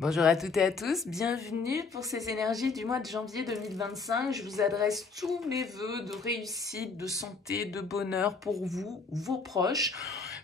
Bonjour à toutes et à tous, bienvenue pour ces énergies du mois de janvier 2025. Je vous adresse tous mes vœux de réussite, de santé, de bonheur pour vous, vos proches.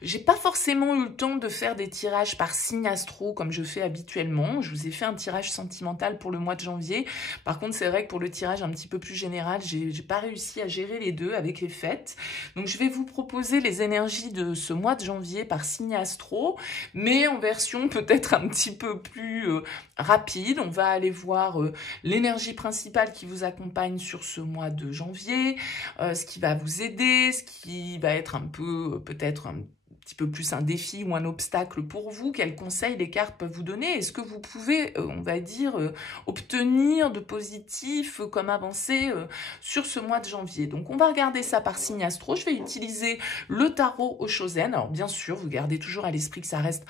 J'ai pas forcément eu le temps de faire des tirages par signe astro comme je fais habituellement. Je vous ai fait un tirage sentimental pour le mois de janvier. Par contre, c'est vrai que pour le tirage un petit peu plus général, j'ai pas réussi à gérer les deux avec les fêtes. Donc, je vais vous proposer les énergies de ce mois de janvier par signe astro, mais en version peut-être un petit peu plus rapide. On va aller voir l'énergie principale qui vous accompagne sur ce mois de janvier, ce qui va vous aider, ce qui va être un peu peut-être un petit peu plus un défi ou un obstacle pour vous, quels conseils les cartes peuvent vous donner, est-ce que vous pouvez, on va dire, obtenir de positif comme avancée sur ce mois de janvier. Donc on va regarder ça par signe astro, je vais utiliser le tarot Oshozen. Alors bien sûr, vous gardez toujours à l'esprit que ça reste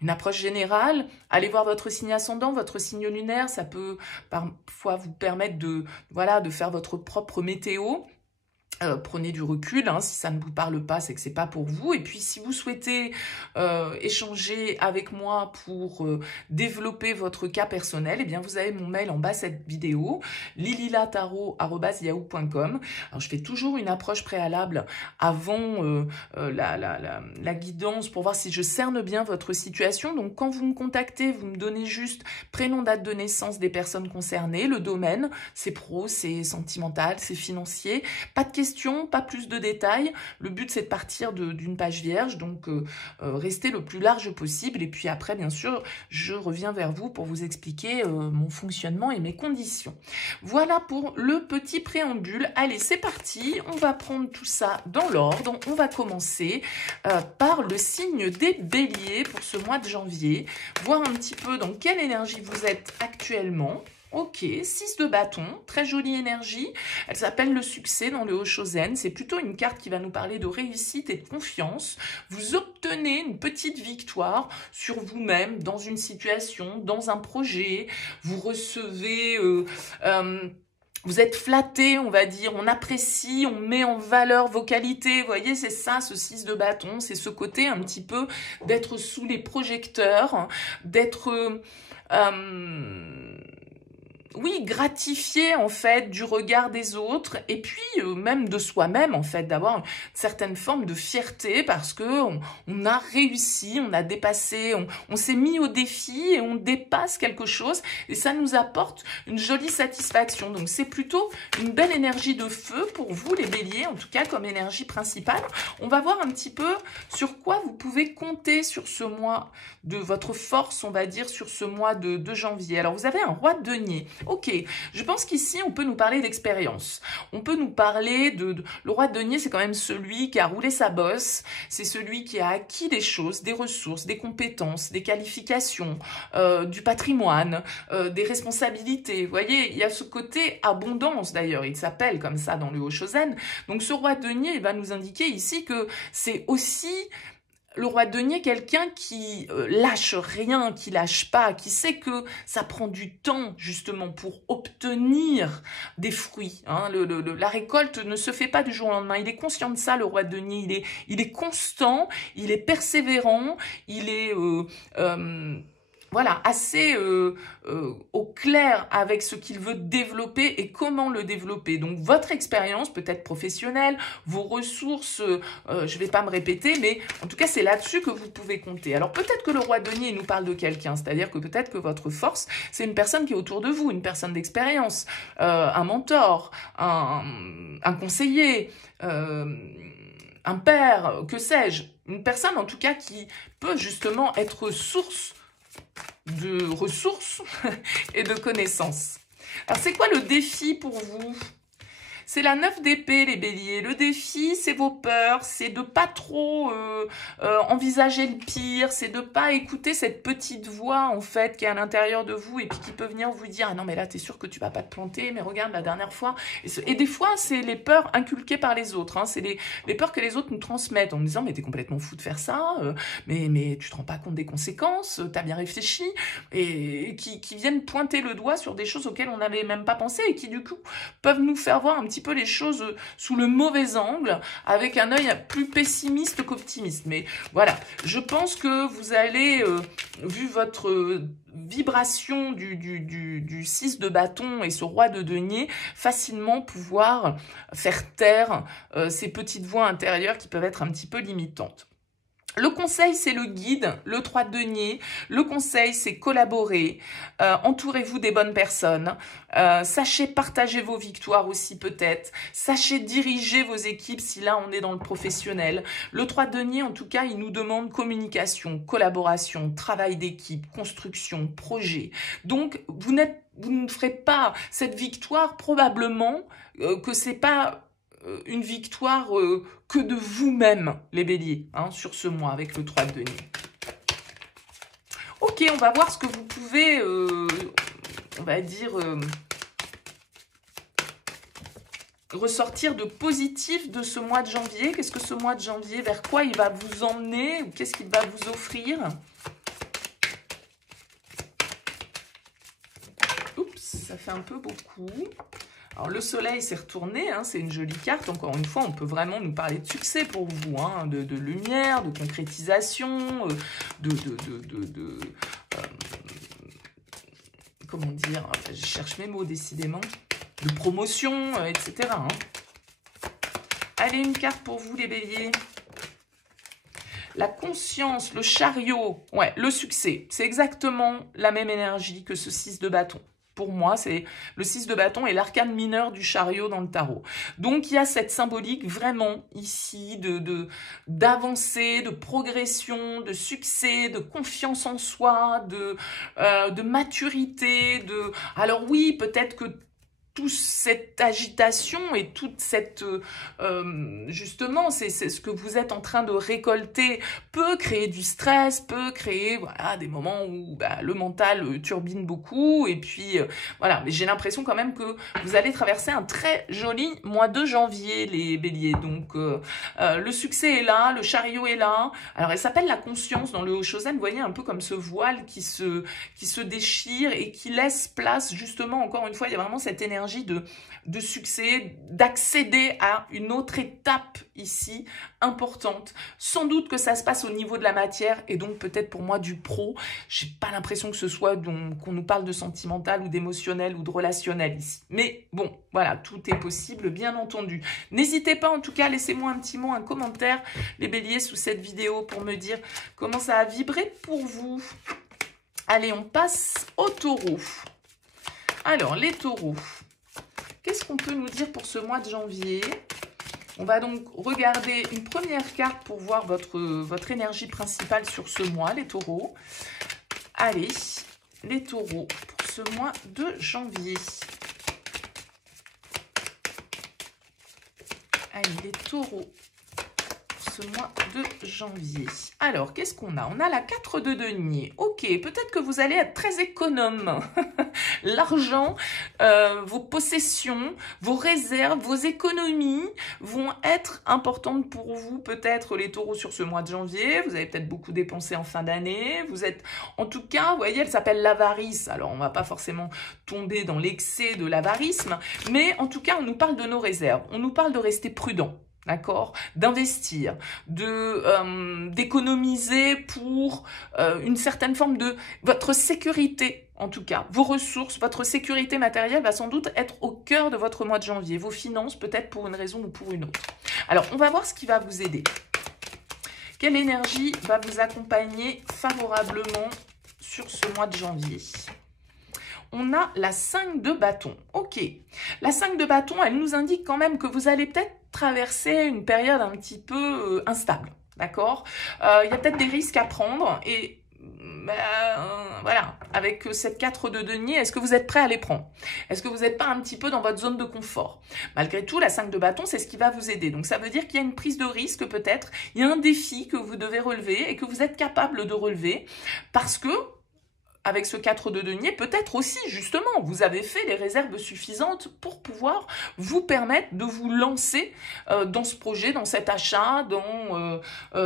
une approche générale. Allez voir votre signe ascendant, votre signe lunaire, ça peut parfois vous permettre de, voilà, de faire votre propre météo. Prenez du recul, hein, si ça ne vous parle pas, c'est que c'est pas pour vous. Et puis, si vous souhaitez échanger avec moi pour développer votre cas personnel, eh bien, vous avez mon mail en bas de cette vidéo, lililataro@yahoo.com. Alors, je fais toujours une approche préalable avant la guidance pour voir si je cerne bien votre situation. Donc, quand vous me contactez, vous me donnez juste prénom, date de naissance des personnes concernées, le domaine, c'est pro, c'est sentimental, c'est financier, pas de questions, pas plus de détails. Le but, c'est de partir d'une page vierge, donc restez le plus large possible. Et puis après, bien sûr, je reviens vers vous pour vous expliquer mon fonctionnement et mes conditions. Voilà pour le petit préambule. Allez, c'est parti. On va prendre tout ça dans l'ordre. On va commencer par le signe des béliers pour ce mois de janvier. Voir un petit peu dans quelle énergie vous êtes actuellement. Ok, 6 de bâton, très jolie énergie. Elle s'appelle le succès dans le Oshozen. C'est plutôt une carte qui va nous parler de réussite et de confiance. Vous obtenez une petite victoire sur vous-même, dans une situation, dans un projet. Vous recevez... vous êtes flatté, on va dire, on apprécie, on met en valeur vos qualités. Vous voyez, c'est ça, ce 6 de bâton. C'est ce côté un petit peu d'être sous les projecteurs, d'être... oui, gratifié en fait du regard des autres et puis même de soi-même en fait, d'avoir une certaine forme de fierté parce que on a réussi, on a dépassé, on s'est mis au défi et on dépasse quelque chose et ça nous apporte une jolie satisfaction. Donc c'est plutôt une belle énergie de feu pour vous les béliers, en tout cas comme énergie principale. On va voir un petit peu sur quoi vous pouvez compter sur ce mois de votre force, on va dire, sur ce mois de janvier. Alors vous avez un roi de denier. Ok, je pense qu'ici, on peut nous parler d'expérience. On peut nous parler le roi de denier, c'est quand même celui qui a roulé sa bosse. C'est celui qui a acquis des choses, des ressources, des compétences, des qualifications, du patrimoine, des responsabilités. Vous voyez, il y a ce côté abondance, d'ailleurs. Il s'appelle comme ça dans le Oshozen. Donc, ce roi de denier, il va nous indiquer ici que c'est aussi... Le roi de denier, quelqu'un qui lâche rien, qui lâche pas, qui sait que ça prend du temps justement pour obtenir des fruits. Hein. La récolte ne se fait pas du jour au lendemain. Il est conscient de ça, le roi de denier. Il est constant, il est persévérant, il est... voilà, assez au clair avec ce qu'il veut développer et comment le développer. Donc, votre expérience, peut-être professionnelle, vos ressources, je ne vais pas me répéter, mais en tout cas, c'est là-dessus que vous pouvez compter. Alors, peut-être que le roi de denier nous parle de quelqu'un, c'est-à-dire que peut-être que votre force, c'est une personne qui est autour de vous, une personne d'expérience, un mentor, un conseiller, un père, que sais-je, une personne en tout cas qui peut justement être source de ressources et de connaissances. Alors, c'est quoi le défi pour vous? C'est la 9 d'épée, les béliers. Le défi, c'est vos peurs, c'est de pas trop envisager le pire, c'est de pas écouter cette petite voix, en fait, qui est à l'intérieur de vous et puis qui peut venir vous dire « Ah non, mais là, t'es sûr que tu vas pas te planter, mais regarde, la dernière fois... » Et des fois, c'est les peurs inculquées par les autres, hein. C'est les peurs que les autres nous transmettent en nous disant « Mais t'es complètement fou de faire ça, mais tu te rends pas compte des conséquences, t'as bien réfléchi. » Et qui viennent pointer le doigt sur des choses auxquelles on n'avait même pas pensé et qui, du coup, peuvent nous faire voir un petit petit peu les choses sous le mauvais angle, avec un œil plus pessimiste qu'optimiste. Mais voilà, je pense que vous allez, vu votre vibration du 6 de bâton et ce roi de denier, facilement pouvoir faire taire ces petites voix intérieures qui peuvent être un petit peu limitantes. Le conseil, c'est le guide, le 3 de denier. Le conseil, c'est collaborer, entourez-vous des bonnes personnes, sachez partager vos victoires aussi peut-être, sachez diriger vos équipes si là on est dans le professionnel. Le 3 de denier, en tout cas, il nous demande communication, collaboration, travail d'équipe, construction, projet. Donc, vous ne ferez pas cette victoire probablement que c'est pas une victoire que de vous-même, les béliers, hein, sur ce mois, avec le 3 de denier. Ok, on va voir ce que vous pouvez, on va dire, ressortir de positif de ce mois de janvier. Qu'est-ce que ce mois de janvier, vers quoi il va vous emmener, ou qu'est-ce qu'il va vous offrir? Oups, ça fait un peu beaucoup. Alors, le soleil s'est retourné, hein, c'est une jolie carte. Encore une fois, on peut vraiment nous parler de succès pour vous, hein, de lumière, de concrétisation, comment dire, je cherche mes mots décidément, de promotion, etc. Hein. Allez, une carte pour vous, les béliers. La conscience, le chariot, ouais, le succès. C'est exactement la même énergie que ce 6 de bâton. Pour moi, c'est le 6 de bâton et l'arcane mineur du chariot dans le tarot. Donc, il y a cette symbolique vraiment ici d'avancée, de progression, de succès, de confiance en soi, de maturité. Alors oui, peut-être que toute cette agitation et toute cette, justement, c'est ce que vous êtes en train de récolter peut créer du stress, peut créer voilà, des moments où le mental turbine beaucoup. Et puis, voilà, mais j'ai l'impression quand même que vous allez traverser un très joli mois de janvier, les béliers. Donc, le succès est là, le chariot est là. Alors, elle s'appelle la conscience dans le Hoshozen, vous voyez, un peu comme ce voile qui se déchire et qui laisse place, justement, encore une fois, il y a vraiment cette énergie de succès, d'accéder à une autre étape ici, importante. Sans doute que ça se passe au niveau de la matière et donc peut-être pour moi du pro. J'ai pas l'impression que ce soit qu'on nous parle de sentimental ou d'émotionnel ou de relationnel ici. Mais bon, voilà, tout est possible, bien entendu. N'hésitez pas en tout cas, laissez-moi un petit mot, un commentaire, les béliers, sous cette vidéo pour me dire comment ça a vibré pour vous. Allez, on passe aux taureaux. Alors, les taureaux. Qu'est-ce qu'on peut nous dire pour ce mois de janvier? On va donc regarder une première carte pour voir votre énergie principale sur ce mois, les taureaux. Allez, les taureaux pour ce mois de janvier. Allez, les taureaux pour ce mois de janvier. Alors, qu'est-ce qu'on a? On a la 4 de denier. Ok, peut-être que vous allez être très économe. L'argent, vos possessions, vos réserves, vos économies vont être importantes pour vous, peut-être les taureaux sur ce mois de janvier. Vous avez peut-être beaucoup dépensé en fin d'année. Vous êtes, en tout cas, vous voyez, elle s'appelle l'avarice. Alors, on ne va pas forcément tomber dans l'excès de l'avarisme, mais en tout cas, on nous parle de nos réserves. On nous parle de rester prudent. D'accord, d'investir, d'économiser pour une certaine forme de votre sécurité, en tout cas, vos ressources, votre sécurité matérielle va sans doute être au cœur de votre mois de janvier, vos finances peut-être pour une raison ou pour une autre. Alors, on va voir ce qui va vous aider. Quelle énergie va vous accompagner favorablement sur ce mois de janvier? On a la 5 de bâton. Ok, la 5 de bâton, elle nous indique quand même que vous allez peut-être traverser une période un petit peu instable, d'accord? Il y a peut-être des risques à prendre et voilà, avec cette 4 de denier, est-ce que vous êtes prêt à les prendre? Est-ce que vous n'êtes pas un petit peu dans votre zone de confort? Malgré tout, la 5 de bâton, c'est ce qui va vous aider. Donc, ça veut dire qu'il y a une prise de risque peut-être, il y a un défi que vous devez relever et que vous êtes capable de relever parce que avec ce 4 de denier, peut-être aussi, justement, vous avez fait les réserves suffisantes pour pouvoir vous permettre de vous lancer dans ce projet, dans cet achat, dans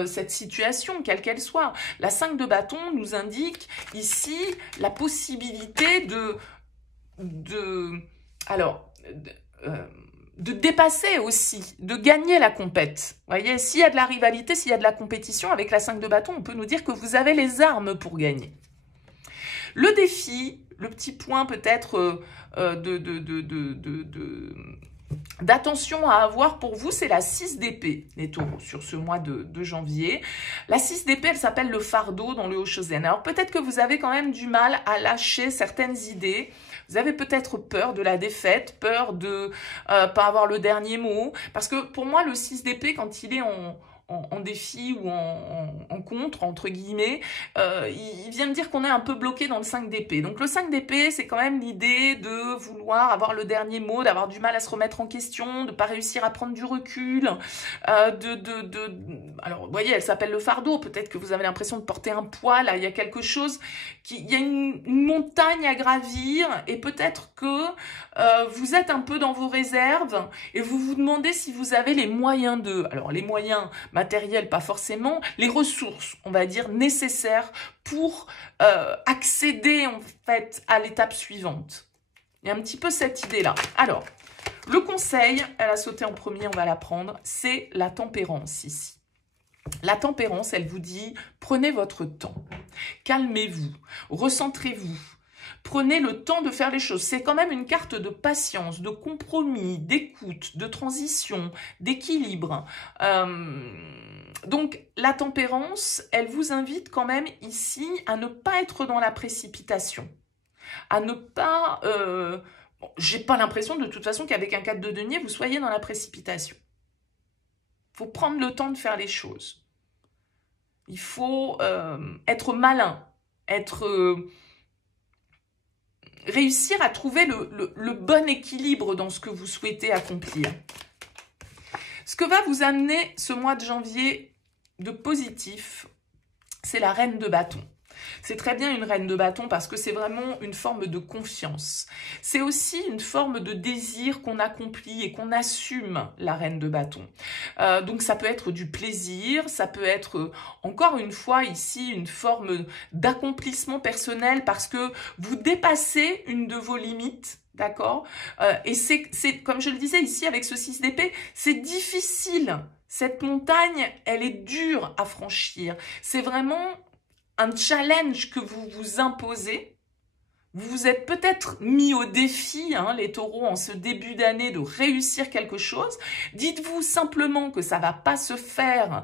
cette situation, quelle qu'elle soit. La 5 de bâton nous indique ici la possibilité dépasser aussi, de gagner la compète. Vous voyez, s'il y a de la rivalité, s'il y a de la compétition, avec la 5 de bâton, on peut nous dire que vous avez les armes pour gagner. Le défi, le petit point peut-être d'attention à avoir pour vous, c'est la 6 d'épée, les taureaux, sur ce mois de janvier. La 6 d'épée, elle s'appelle le fardeau dans le Hoshozen. Alors peut-être que vous avez quand même du mal à lâcher certaines idées. Vous avez peut-être peur de la défaite, peur de pas avoir le dernier mot. Parce que pour moi, le 6 d'épée, quand il est en défi ou en contre, entre guillemets, il vient me dire qu'on est un peu bloqué dans le 5 d'épée. Donc le 5 d'épée, c'est quand même l'idée de vouloir avoir le dernier mot, d'avoir du mal à se remettre en question, de pas réussir à prendre du recul, alors vous voyez, elle s'appelle le fardeau, peut-être que vous avez l'impression de porter un poids, là il y a quelque chose, il y a une montagne à gravir, et peut-être que vous êtes un peu dans vos réserves, et vous vous demandez si vous avez les moyens alors les moyens matériels, pas forcément, les ressources, on va dire, nécessaires pour accéder en fait à l'étape suivante. Il y a un petit peu cette idée-là. Alors, le conseil, elle a sauté en premier, on va la prendre, c'est la tempérance ici. La tempérance, elle vous dit, prenez votre temps, calmez-vous, recentrez-vous. Prenez le temps de faire les choses. C'est quand même une carte de patience, de compromis, d'écoute, de transition, d'équilibre. Donc, la tempérance, elle vous invite quand même ici à ne pas être dans la précipitation. À ne pas... bon, j'ai pas l'impression de toute façon qu'avec un 4 de denier, vous soyez dans la précipitation. Il faut prendre le temps de faire les choses. Il faut être malin, réussir à trouver le bon équilibre dans ce que vous souhaitez accomplir. Ce que va vous amener ce mois de janvier de positif, c'est la reine de bâton. C'est très bien une reine de bâton parce que c'est vraiment une forme de confiance. C'est aussi une forme de désir qu'on accomplit et qu'on assume, la reine de bâton. Donc ça peut être du plaisir, ça peut être encore une fois ici une forme d'accomplissement personnel parce que vous dépassez une de vos limites. D'accord, et c'est comme je le disais ici avec ce 6 d'épée, c'est difficile. Cette montagne, elle est dure à franchir. C'est vraiment un challenge que vous vous imposez. Vous vous êtes peut-être mis au défi, hein, les taureaux, en ce début d'année, de réussir quelque chose. Dites-vous simplement que ça ne va pas se faire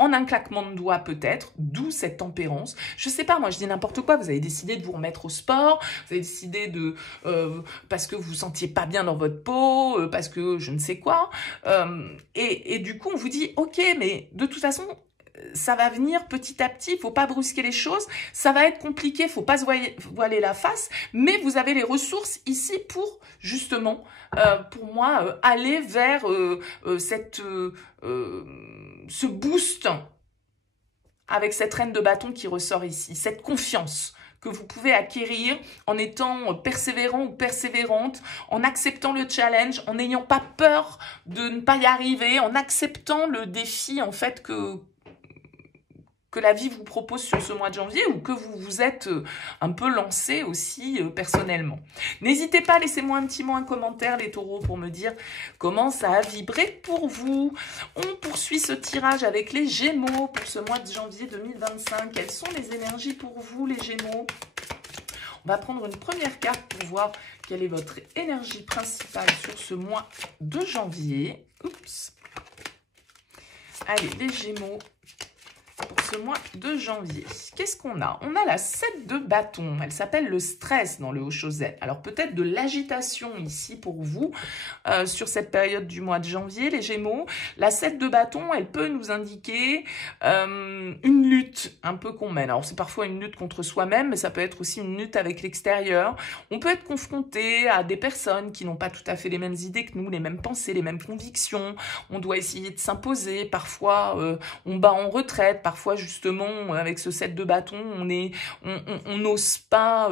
en un claquement de doigts peut-être, d'où cette tempérance. Je sais pas, moi je dis n'importe quoi, vous avez décidé de vous remettre au sport, vous avez décidé de... parce que vous vous sentiez pas bien dans votre peau, parce que je ne sais quoi. Et du coup on vous dit, ok, mais de toute façon, ça va venir petit à petit, il ne faut pas brusquer les choses, ça va être compliqué, il ne faut pas se voiler la face, mais vous avez les ressources ici pour, justement, pour moi, aller vers ce boost avec cette reine de bâton qui ressort ici, cette confiance que vous pouvez acquérir en étant persévérant ou persévérante, en acceptant le challenge, en n'ayant pas peur de ne pas y arriver, en acceptant le défi en fait que la vie vous propose sur ce mois de janvier ou que vous vous êtes un peu lancé aussi personnellement. N'hésitez pas, laissez-moi un petit mot, un commentaire, les taureaux, pour me dire comment ça a vibré pour vous. On poursuit ce tirage avec les Gémeaux pour ce mois de janvier 2025. Quelles sont les énergies pour vous, les Gémeaux? On va prendre une première carte pour voir quelle est votre énergie principale sur ce mois de janvier. Oups. Allez, les Gémeaux. Pour ce mois de janvier, qu'est-ce qu'on a? On a la 7 de bâton, elle s'appelle le stress dans le Hoshozen. Alors peut-être de l'agitation ici pour vous sur cette période du mois de janvier, les Gémeaux. La 7 de bâton, elle peut nous indiquer une lutte un peu qu'on mène. Alors c'est parfois une lutte contre soi-même, mais ça peut être aussi une lutte avec l'extérieur. On peut être confronté à des personnes qui n'ont pas tout à fait les mêmes idées que nous, les mêmes pensées, les mêmes convictions. On doit essayer de s'imposer, parfois on bat en retraite, parfois justement, avec ce 7 de bâton, on n'ose pas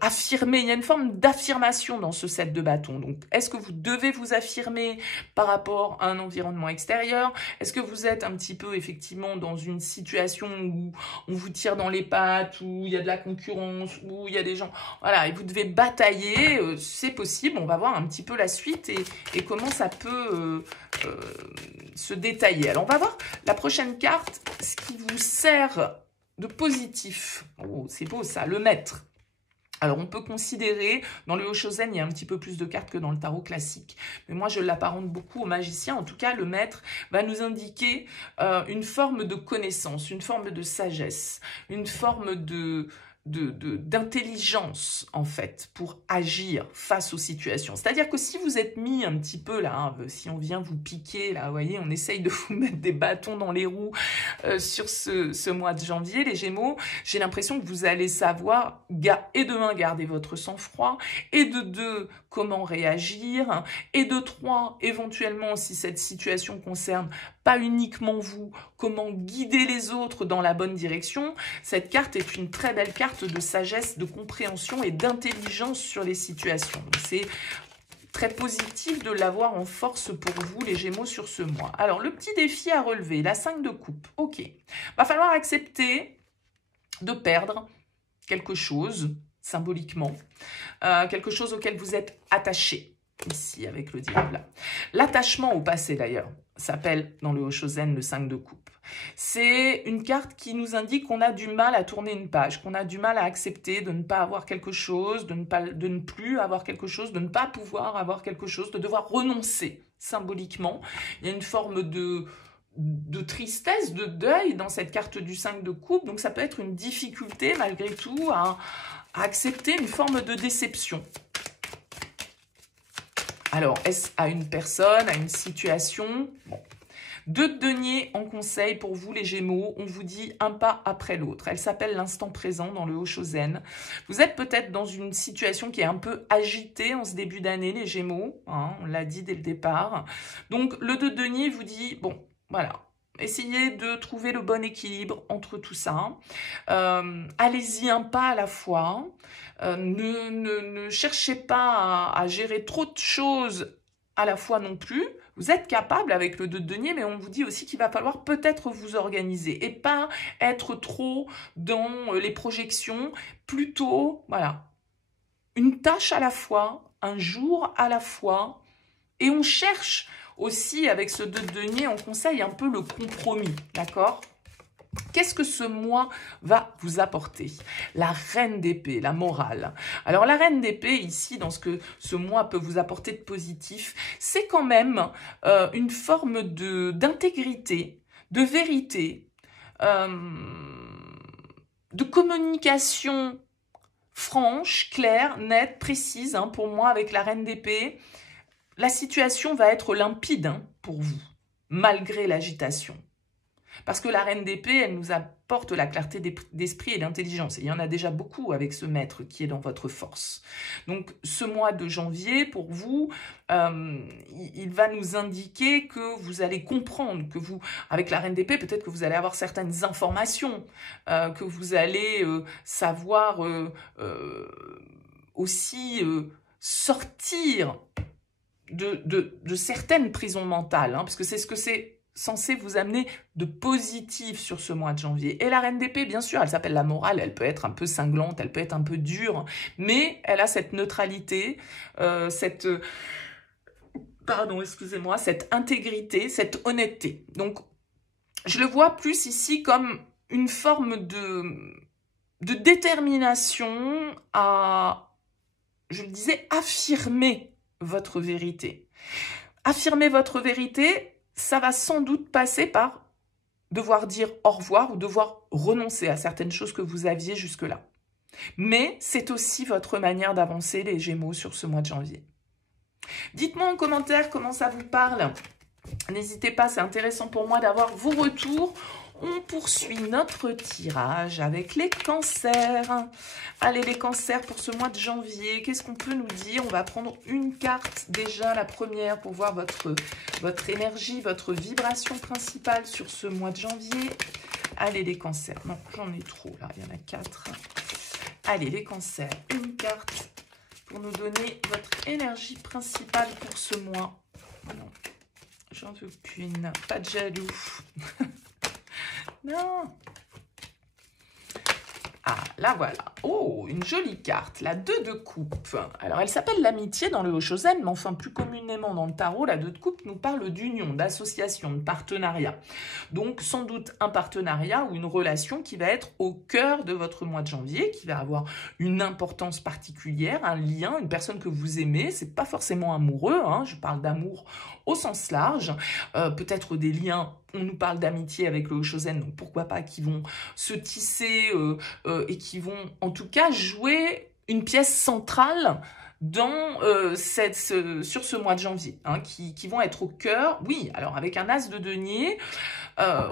affirmer. Il y a une forme d'affirmation dans ce 7 de bâton. Donc, est-ce que vous devez vous affirmer par rapport à un environnement extérieur? Est-ce que vous êtes un petit peu, effectivement, dans une situation où on vous tire dans les pattes, où il y a de la concurrence, où il y a des gens... Voilà, et vous devez batailler, c'est possible. On va voir un petit peu la suite et comment ça peut se détailler. Alors, on va voir la prochaine carte, ce qui vous sert de positif. Oh, c'est beau ça, le maître. Alors, on peut considérer, dans le Hoshozen, il y a un petit peu plus de cartes que dans le tarot classique. Mais moi, je l'apparente beaucoup au magicien. En tout cas, le maître va nous indiquer une forme de connaissance, une forme de sagesse, une forme d'intelligence, en fait, pour agir face aux situations. C'est-à-dire que si vous êtes mis un petit peu là, hein, si on vient vous piquer, là, vous voyez, on essaye de vous mettre des bâtons dans les roues sur ce mois de janvier, les Gémeaux, j'ai l'impression que vous allez savoir, et de 1, garder votre sang-froid, et de 2, comment réagir, et de 3, éventuellement, si cette situation concerne pas uniquement vous, comment guider les autres dans la bonne direction. Cette carte est une très belle carte de sagesse, de compréhension et d'intelligence sur les situations. C'est très positif de l'avoir en force pour vous, les Gémeaux, sur ce mois. Alors, le petit défi à relever, la 5 de coupe. Ok. Va falloir accepter de perdre quelque chose, symboliquement, quelque chose auquel vous êtes attaché. Ici, avec le diable. L'attachement au passé, d'ailleurs, s'appelle dans le Hoshozen le 5 de coupe. C'est une carte qui nous indique qu'on a du mal à tourner une page, qu'on a du mal à accepter de ne pas avoir quelque chose, de ne plus avoir quelque chose, de ne pas pouvoir avoir quelque chose, de devoir renoncer symboliquement. Il y a une forme de tristesse, de deuil dans cette carte du 5 de coupe. Donc, ça peut être une difficulté, malgré tout, à accepter une forme de déception. Alors, est-ce à une personne, à une situation? Bon. 2 de denier en conseil pour vous, les Gémeaux. On vous dit un pas après l'autre. Elle s'appelle l'instant présent dans le Hoshozen. Vous êtes peut-être dans une situation qui est un peu agitée en ce début d'année, les Gémeaux. Hein, on l'a dit dès le départ. Donc, le 2 de denier vous dit, bon, voilà. Essayez de trouver le bon équilibre entre tout ça. Allez-y un pas à la fois. Ne cherchez pas à gérer trop de choses à la fois non plus. Vous êtes capable avec le 2 de denier, mais on vous dit aussi qu'il va falloir peut-être vous organiser et pas être trop dans les projections. Plutôt, voilà, une tâche à la fois, un jour à la fois. Et on cherche aussi, avec ce 2 de denier, on conseille un peu le compromis, d'accord ? Qu'est-ce que ce mois va vous apporter? La reine d'épée, la morale. Alors, la reine d'épée, ici, dans ce que ce mois peut vous apporter de positif, c'est quand même une forme d'intégrité, de vérité, de communication franche, claire, nette, précise, hein, pour moi, avec la reine d'épée. La situation va être limpide, hein, pour vous, malgré l'agitation. Parce que la reine d'épée, elle nous apporte la clarté d'esprit et d'intelligence. Et il y en a déjà beaucoup avec ce maître qui est dans votre force. Donc, ce mois de janvier, pour vous, il va nous indiquer que vous allez comprendre, que vous, avec la reine d'épée, peut-être que vous allez avoir certaines informations, que vous allez savoir aussi sortir de certaines prisons mentales, hein, parce que c'est ce que c'est censé vous amener de positif sur ce mois de janvier. Et la reine d'épée, bien sûr, elle s'appelle la morale, elle peut être un peu cinglante, elle peut être un peu dure, mais elle a cette neutralité, cette intégrité, cette honnêteté. Donc, je le vois plus ici comme une forme de détermination à, je le disais, affirmer votre vérité. Affirmer votre vérité, ça va sans doute passer par devoir dire au revoir ou devoir renoncer à certaines choses que vous aviez jusque-là. Mais c'est aussi votre manière d'avancer, les Gémeaux, sur ce mois de janvier. Dites-moi en commentaire comment ça vous parle. N'hésitez pas, c'est intéressant pour moi d'avoir vos retours. On poursuit notre tirage avec les cancers. Allez, les cancers pour ce mois de janvier, qu'est-ce qu'on peut nous dire? On va prendre une carte déjà, la première, pour voir votre énergie, votre vibration principale sur ce mois de janvier. Allez, les cancers. Non, j'en ai trop, là. Il y en a 4. Allez, les cancers. Une carte pour nous donner votre énergie principale pour ce mois. Non, j'en veux qu'une. Pas de jaloux. Non. Ah, là voilà. Oh, une jolie carte, la 2 de coupe. Alors, elle s'appelle l'amitié dans le Hoshozen, mais enfin, plus communément dans le tarot, la 2 de coupe nous parle d'union, d'association, de partenariat. Donc, sans doute un partenariat ou une relation qui va être au cœur de votre mois de janvier, qui va avoir une importance particulière, un lien, une personne que vous aimez. C'est pas forcément amoureux, hein, je parle d'amour au sens large. Peut-être des liens. On nous parle d'amitié avec le Hoshozen, donc pourquoi pas, qui vont se tisser et qui vont en tout cas jouer une pièce centrale dans, sur ce mois de janvier, hein, qui vont être au cœur. Oui, alors avec un as de denier,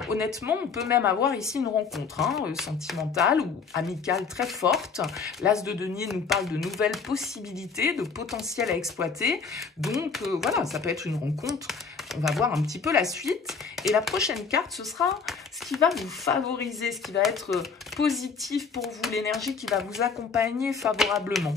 honnêtement, on peut même avoir ici une rencontre sentimentale ou amicale très forte. L'as de denier nous parle de nouvelles possibilités, de potentiel à exploiter. Donc voilà, ça peut être une rencontre. On va voir un petit peu la suite. Et la prochaine carte, ce sera ce qui va vous favoriser, ce qui va être positif pour vous, l'énergie qui va vous accompagner favorablement.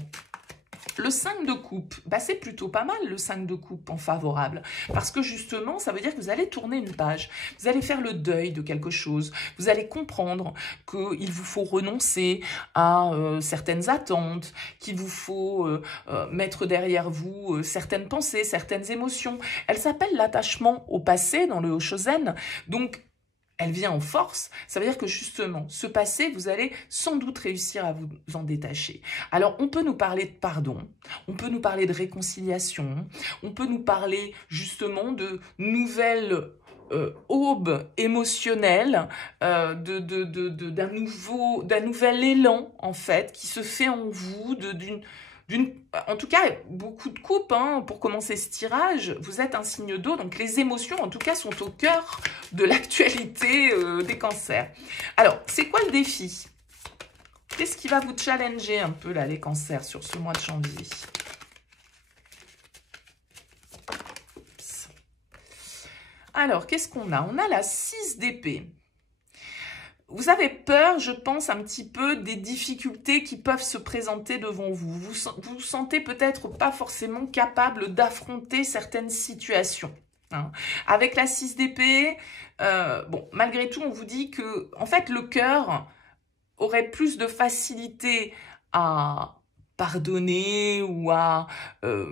Le 5 de coupe, bah c'est plutôt pas mal le 5 de coupe en favorable. Parce que justement, ça veut dire que vous allez tourner une page. Vous allez faire le deuil de quelque chose. Vous allez comprendre qu'il vous faut renoncer à certaines attentes, qu'il vous faut mettre derrière vous certaines pensées, certaines émotions. Elle s'appelle l'attachement au passé dans le Hoshozen. Donc, elle vient en force, ça veut dire que justement, ce passé, vous allez sans doute réussir à vous en détacher. Alors, on peut nous parler de pardon, on peut nous parler de réconciliation, on peut nous parler justement de nouvelles aubes émotionnelles, d'un nouvel élan, en fait, qui se fait en vous, en tout cas, beaucoup de coupes, hein, pour commencer ce tirage, vous êtes un signe d'eau, donc les émotions, en tout cas, sont au cœur de l'actualité des cancers. Alors, c'est quoi le défi? Qu'est-ce qui va vous challenger un peu, là, les cancers, sur ce mois de janvier? Alors, qu'est-ce qu'on a? On a la 6 d'épée. Vous avez peur, je pense, un petit peu des difficultés qui peuvent se présenter devant vous. Vous vous sentez peut-être pas forcément capable d'affronter certaines situations. Hein. Avec la 6 d'épée, bon, malgré tout, on vous dit que, en fait, le cœur aurait plus de facilité à pardonner ou à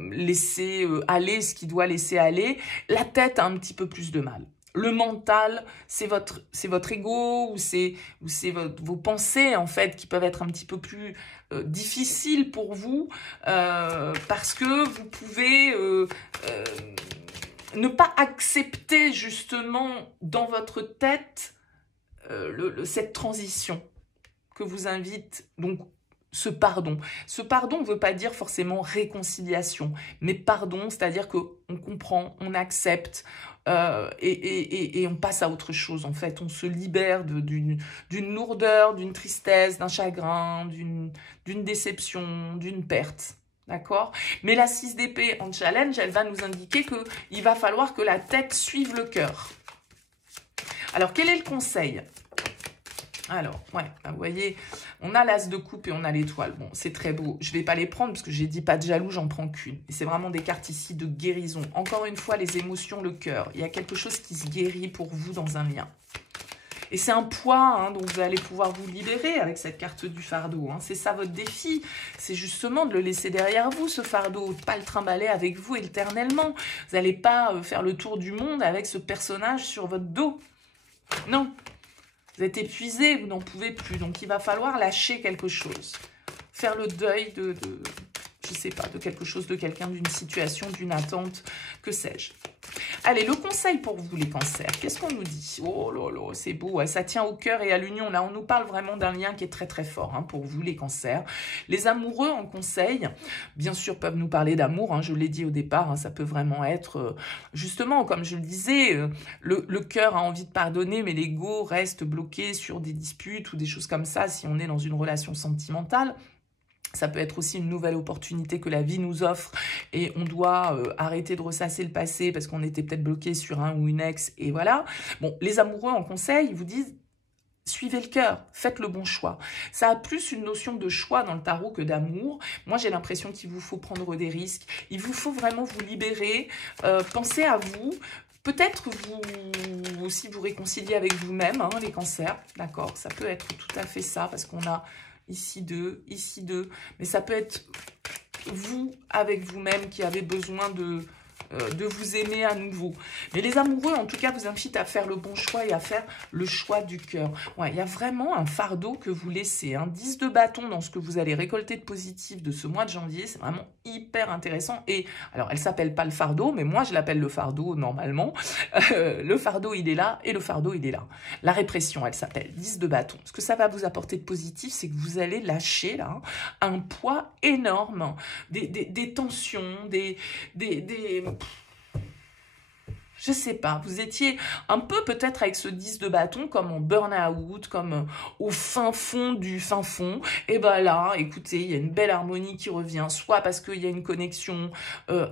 laisser aller ce qu'il doit laisser aller. La tête a un petit peu plus de mal. Le mental, c'est votre ego ou c'est vos pensées, en fait, qui peuvent être un petit peu plus difficiles pour vous parce que vous pouvez ne pas accepter, justement, dans votre tête cette transition que vous invite, donc, ce pardon. Ce pardon ne veut pas dire forcément réconciliation, mais pardon, c'est-à-dire qu'on comprend, on accepte et on passe à autre chose. En fait, on se libère d'une lourdeur, d'une tristesse, d'un chagrin, d'une déception, d'une perte. D'accord? Mais la 6 d'épée en challenge, elle va nous indiquer qu'il va falloir que la tête suive le cœur. Alors, quel est le conseil ? Alors, ouais, vous voyez, on a l'as de coupe et on a l'étoile. Bon, c'est très beau. Je ne vais pas les prendre parce que j'ai dit pas de jaloux, j'en prends qu'une. Et c'est vraiment des cartes ici de guérison. Encore une fois, les émotions, le cœur. Il y a quelque chose qui se guérit pour vous dans un lien. Et c'est un poids hein, dont vous allez pouvoir vous libérer avec cette carte du fardeau. Hein. C'est ça votre défi. C'est justement de le laisser derrière vous, ce fardeau. De ne pas le trimballer avec vous éternellement. Vous n'allez pas faire le tour du monde avec ce personnage sur votre dos. Non. Vous êtes épuisé, vous n'en pouvez plus. Donc, il va falloir lâcher quelque chose. Faire le deuil je ne sais pas, de quelque chose, de quelqu'un, d'une situation, d'une attente, que sais-je. Allez, le conseil pour vous, les cancers. Qu'est-ce qu'on nous dit? Oh là là, c'est beau. Ça tient au cœur et à l'union. Là, on nous parle vraiment d'un lien qui est très, très fort hein, pour vous, les cancers. Les amoureux en conseil, bien sûr, peuvent nous parler d'amour. Hein, je l'ai dit au départ, hein, ça peut vraiment être, justement, comme je le disais, le cœur a envie de pardonner, mais l'ego reste bloqué sur des disputes ou des choses comme ça si on est dans une relation sentimentale. Ça peut être aussi une nouvelle opportunité que la vie nous offre et on doit arrêter de ressasser le passé parce qu'on était peut-être bloqué sur un ou une ex et voilà. Bon, les amoureux en conseil, ils vous disent suivez le cœur, faites le bon choix. Ça a plus une notion de choix dans le tarot que d'amour. Moi, j'ai l'impression qu'il vous faut prendre des risques. Il vous faut vraiment vous libérer. Pensez à vous. Peut-être vous aussi vous réconcilier avec vous-même, hein, les cancers. D'accord, ça peut être tout à fait ça, parce qu'on a ici deux. Mais ça peut être vous avec vous-même qui avez besoin de vous aimer à nouveau. Mais les amoureux, en tout cas, vous invitent à faire le bon choix et à faire le choix du cœur. Ouais, il y a vraiment un fardeau que vous laissez. 10 de bâton dans ce que vous allez récolter de positif de ce mois de janvier. C'est vraiment hyper intéressant. Et alors, elle s'appelle pas le fardeau, mais moi, je l'appelle le fardeau normalement. Le fardeau, il est là et le fardeau, il est là. La répression, elle s'appelle 10 de bâton. Ce que ça va vous apporter de positif, c'est que vous allez lâcher là un poids énorme, des tensions, je sais pas, vous étiez un peu peut-être avec ce 10 de bâton comme en burn-out, comme au fin fond du fin fond. Et ben là, écoutez, il y a une belle harmonie qui revient, soit parce qu'il y a une connexion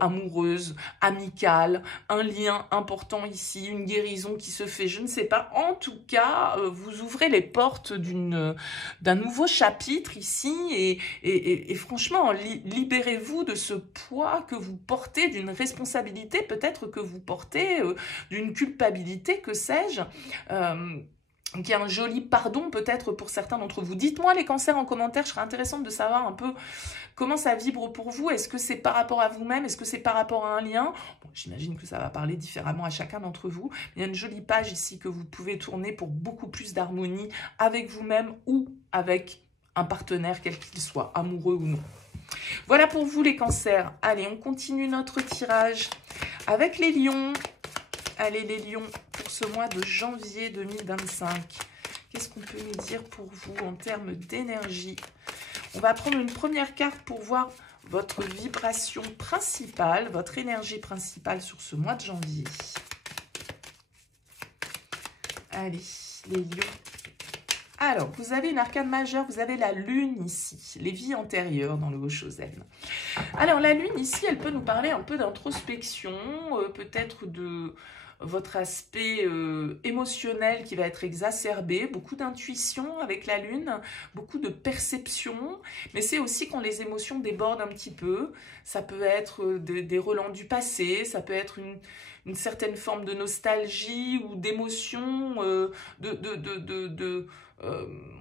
amoureuse, amicale, un lien important ici, une guérison qui se fait, je ne sais pas. En tout cas, vous ouvrez les portes d'un nouveau chapitre ici et franchement, libérez-vous de ce poids que vous portez, d'une responsabilité peut-être que vous portez, d'une culpabilité, que sais-je, qui est un joli pardon peut-être pour certains d'entre vous. Dites-moi les cancers en commentaire, je serais intéressante de savoir un peu comment ça vibre pour vous. Est-ce que c'est par rapport à vous-même? Est-ce que c'est par rapport à un lien? Bon, j'imagine que ça va parler différemment à chacun d'entre vous. Il y a une jolie page ici que vous pouvez tourner pour beaucoup plus d'harmonie avec vous-même ou avec un partenaire, quel qu'il soit, amoureux ou non. Voilà pour vous les cancers. Allez, on continue notre tirage avec les lions. Allez les lions, pour ce mois de janvier 2025, qu'est-ce qu'on peut nous dire pour vous en termes d'énergie? On va prendre une première carte pour voir votre vibration principale, votre énergie principale sur ce mois de janvier. Allez, les lions. Alors, vous avez une arcane majeure, vous avez la lune ici, les vies antérieures dans le Haut-Chosen. Alors, la lune ici, elle peut nous parler un peu d'introspection, peut-être de votre aspect émotionnel qui va être exacerbé, beaucoup d'intuition avec la lune, beaucoup de perception, mais c'est aussi quand les émotions débordent un petit peu. Ça peut être des relents du passé, ça peut être une certaine forme de nostalgie ou d'émotion, on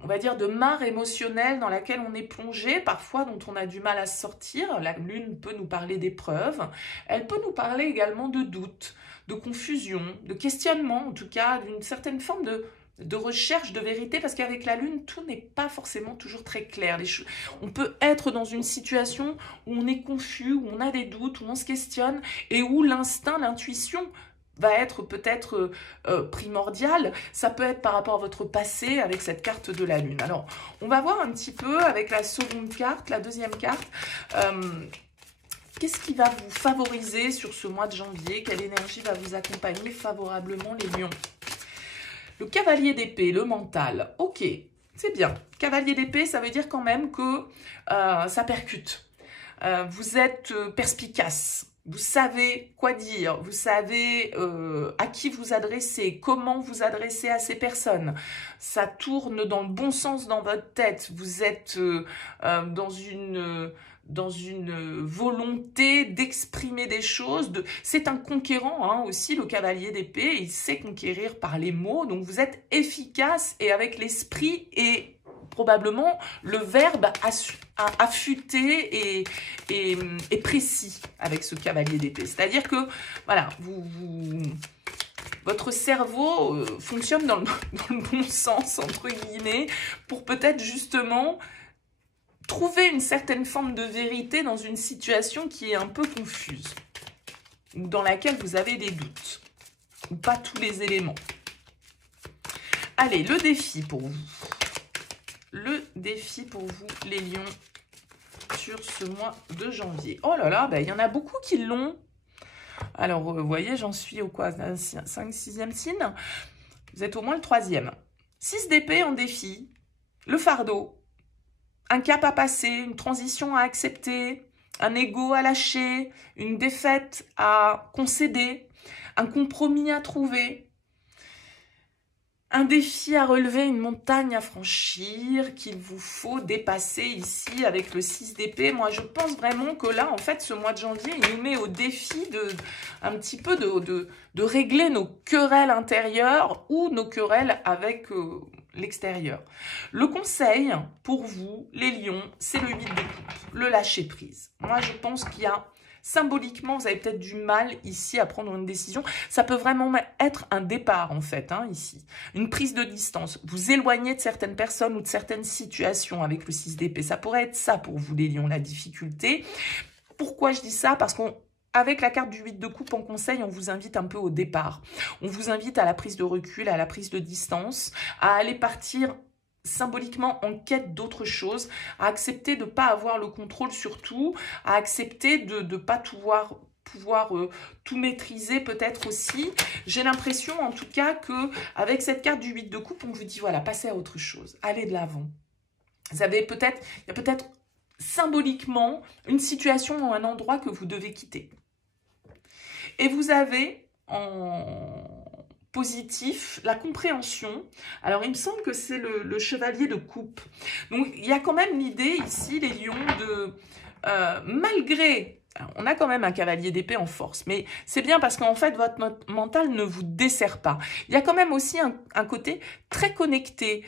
va dire de mare émotionnelle dans laquelle on est plongé, parfois dont on a du mal à sortir. La lune peut nous parler d'épreuves, elle peut nous parler également de doute, de confusion, de questionnement, en tout cas d'une certaine forme de recherche de vérité, parce qu'avec la lune, tout n'est pas forcément toujours très clair. On peut être dans une situation où on est confus, où on a des doutes, où on se questionne, et où l'instinct, l'intuition va être peut-être primordial. Ça peut être par rapport à votre passé avec cette carte de la lune. Alors, on va voir un petit peu avec la seconde carte, la deuxième carte, qu'est-ce qui va vous favoriser sur ce mois de janvier? Quelle énergie va vous accompagner favorablement, les lions? Le cavalier d'épée, le mental. Ok, c'est bien. Cavalier d'épée, ça veut dire quand même que ça percute. Vous êtes perspicace. Vous savez quoi dire, vous savez à qui vous adresser, comment vous adresser à ces personnes. Ça tourne dans le bon sens dans votre tête. Vous êtes dans une volonté d'exprimer des choses. C'est un conquérant hein, aussi, le cavalier d'épée. Il sait conquérir par les mots. Donc vous êtes efficace et avec l'esprit et probablement le verbe affûté et précis avec ce cavalier d'épée. C'est-à-dire que, voilà, votre cerveau fonctionne dans le bon sens, entre guillemets, pour peut-être justement trouver une certaine forme de vérité dans une situation qui est un peu confuse, ou dans laquelle vous avez des doutes, ou pas tous les éléments. Allez, le défi pour vous. Le défi pour vous, les lions, sur ce mois de janvier. Oh là là, ben, il y en a beaucoup qui l'ont. Alors, vous voyez, j'en suis au quoi, 5, 6e signe. Vous êtes au moins le 3e. 6 d'épée en défi, le fardeau, un cap à passer, une transition à accepter, un ego à lâcher, une défaite à concéder, un compromis à trouver. un défi à relever, une montagne à franchir qu'il vous faut dépasser ici avec le 6 d'épée. Moi, je pense vraiment que là, en fait, ce mois de janvier, il nous met au défi un petit peu de régler nos querelles intérieures ou nos querelles avec l'extérieur. Le conseil pour vous, les lions, c'est le 8 de coupe, le lâcher prise. Moi, je pense qu'il y a... Symboliquement, vous avez peut-être du mal ici à prendre une décision. Ça peut vraiment être un départ, en fait, hein, ici. Une prise de distance. Vous éloignez de certaines personnes ou de certaines situations avec le 6 d'épée. Ça pourrait être ça pour vous, les lions, la difficulté. Pourquoi je dis ça? Parce qu'avec la carte du 8 de coupe en conseil, on vous invite un peu au départ. On vous invite à la prise de recul, à la prise de distance, à aller partir symboliquement en quête d'autre chose, à accepter de ne pas avoir le contrôle sur tout, à accepter de ne pas pouvoir tout maîtriser peut-être aussi. J'ai l'impression en tout cas que avec cette carte du 8 de coupe, on vous dit voilà, passez à autre chose, allez de l'avant. Vous avez peut-être, il y a peut-être symboliquement une situation ou un endroit que vous devez quitter. Et vous avez en positif, la compréhension. Alors, il me semble que c'est le chevalier de coupe. Donc, il y a quand même l'idée ici, les lions, de malgré... Alors, on a quand même un cavalier d'épée en force, mais c'est bien parce qu'en fait, votre mental ne vous dessert pas. Il y a quand même aussi un côté très connecté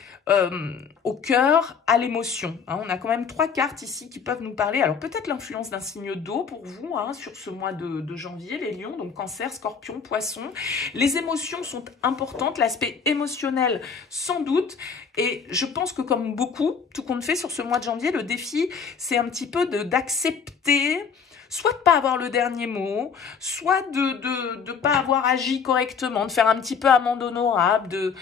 au cœur, à l'émotion. Hein, on a quand même 3 cartes ici qui peuvent nous parler. Alors, peut-être l'influence d'un signe d'eau pour vous hein, sur ce mois de janvier, les lions, donc cancer, scorpion, poisson. Les émotions sont importantes, l'aspect émotionnel sans doute. Et je pense que comme beaucoup, tout compte fait sur ce mois de janvier, le défi, c'est un petit peu d'accepter... soit de ne pas avoir le dernier mot, soit de ne pas avoir agi correctement, de faire un petit peu amende honorable, de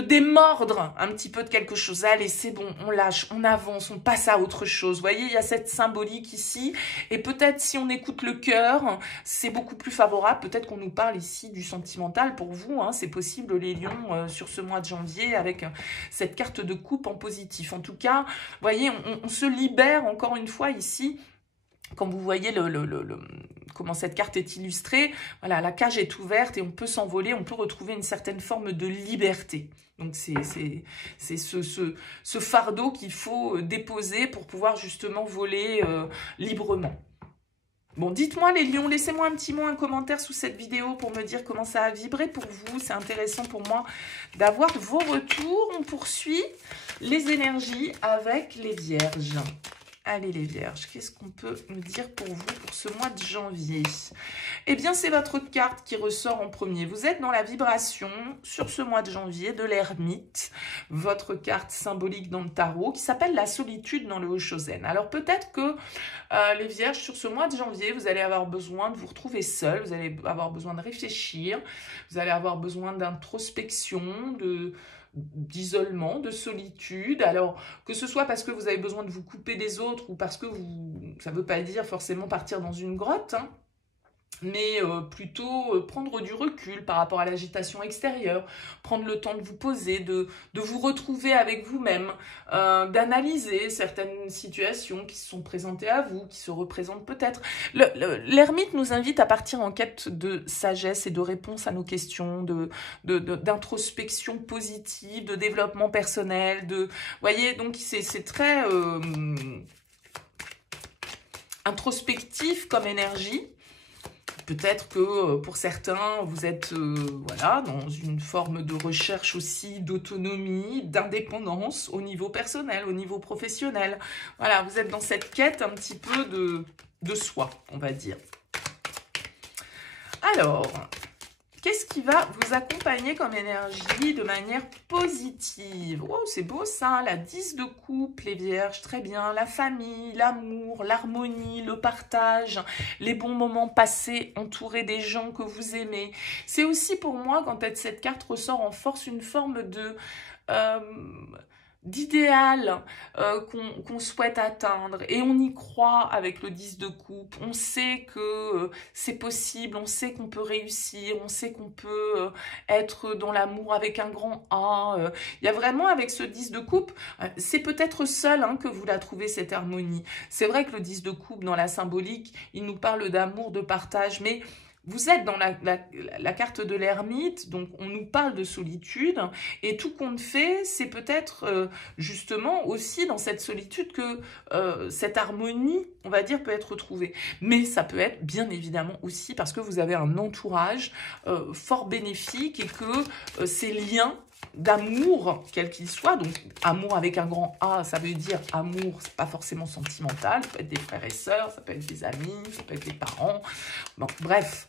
démordre un petit peu de quelque chose. Allez, c'est bon, on lâche, on avance, on passe à autre chose. Vous voyez, il y a cette symbolique ici. Et peut-être si on écoute le cœur, c'est beaucoup plus favorable. Peut-être qu'on nous parle ici du sentimental pour vous. Hein, c'est possible, les lions, sur ce mois de janvier, avec cette carte de coupe en positif. En tout cas, vous voyez, on se libère encore une fois ici. Quand vous voyez comment cette carte est illustrée, voilà, la cage est ouverte et on peut s'envoler, on peut retrouver une certaine forme de liberté. Donc, c'est ce fardeau qu'il faut déposer pour pouvoir justement voler librement. Bon, dites-moi les lions, laissez-moi un petit mot, un commentaire sous cette vidéo pour me dire comment ça a vibré pour vous. C'est intéressant pour moi d'avoir vos retours. On poursuit les énergies avec les vierges. Allez les vierges, qu'est-ce qu'on peut nous dire pour vous pour ce mois de janvier? Eh bien, c'est votre carte qui ressort en premier. Vous êtes dans la vibration sur ce mois de janvier de l'ermite, votre carte symbolique dans le tarot qui s'appelle la solitude dans le Hoshozen. Alors peut-être que les vierges, sur ce mois de janvier, vous allez avoir besoin de vous retrouver seul, vous allez avoir besoin de réfléchir, vous allez avoir besoin d'introspection, d'isolement, de solitude. Alors, que ce soit parce que vous avez besoin de vous couper des autres ou parce que ça ne veut pas dire forcément partir dans une grotte, hein, mais plutôt prendre du recul par rapport à l'agitation extérieure, prendre le temps de vous poser, de vous retrouver avec vous-même, d'analyser certaines situations qui se sont présentées à vous, qui se représentent peut-être. L'ermite nous invite à partir en quête de sagesse et de réponse à nos questions, d'introspection positive, de développement personnel, vous voyez, donc c'est très introspectif comme énergie. Peut-être que pour certains, vous êtes voilà, dans une forme de recherche aussi d'autonomie, d'indépendance au niveau personnel, au niveau professionnel. Voilà, vous êtes dans cette quête un petit peu de soi, on va dire. Alors, qu'est-ce qui va vous accompagner comme énergie de manière positive? Oh, c'est beau ça, la 10 de coupe, les vierges, très bien. La famille, l'amour, l'harmonie, le partage, les bons moments passés entourés des gens que vous aimez. C'est aussi pour moi, quand cette carte ressort en force, une forme d'idéal qu'on souhaite atteindre et on y croit avec le 10 de coupe, on sait que c'est possible, on sait qu'on peut réussir, on sait qu'on peut être dans l'amour avec un grand A. Il y a vraiment avec ce 10 de coupe, c'est peut-être seul hein, que vous la trouvez cette harmonie. C'est vrai que le 10 de coupe dans la symbolique, il nous parle d'amour, de partage, mais vous êtes dans la carte de l'ermite, donc on nous parle de solitude, et tout compte fait, c'est peut-être justement aussi dans cette solitude que cette harmonie, on va dire, peut être retrouvée. Mais ça peut être bien évidemment aussi parce que vous avez un entourage fort bénéfique et que ces liens d'amour, quel qu'il soit, donc amour avec un grand A, ça veut dire amour, c'est pas forcément sentimental, ça peut être des frères et sœurs, ça peut être des amis, ça peut être des parents, bon, bref,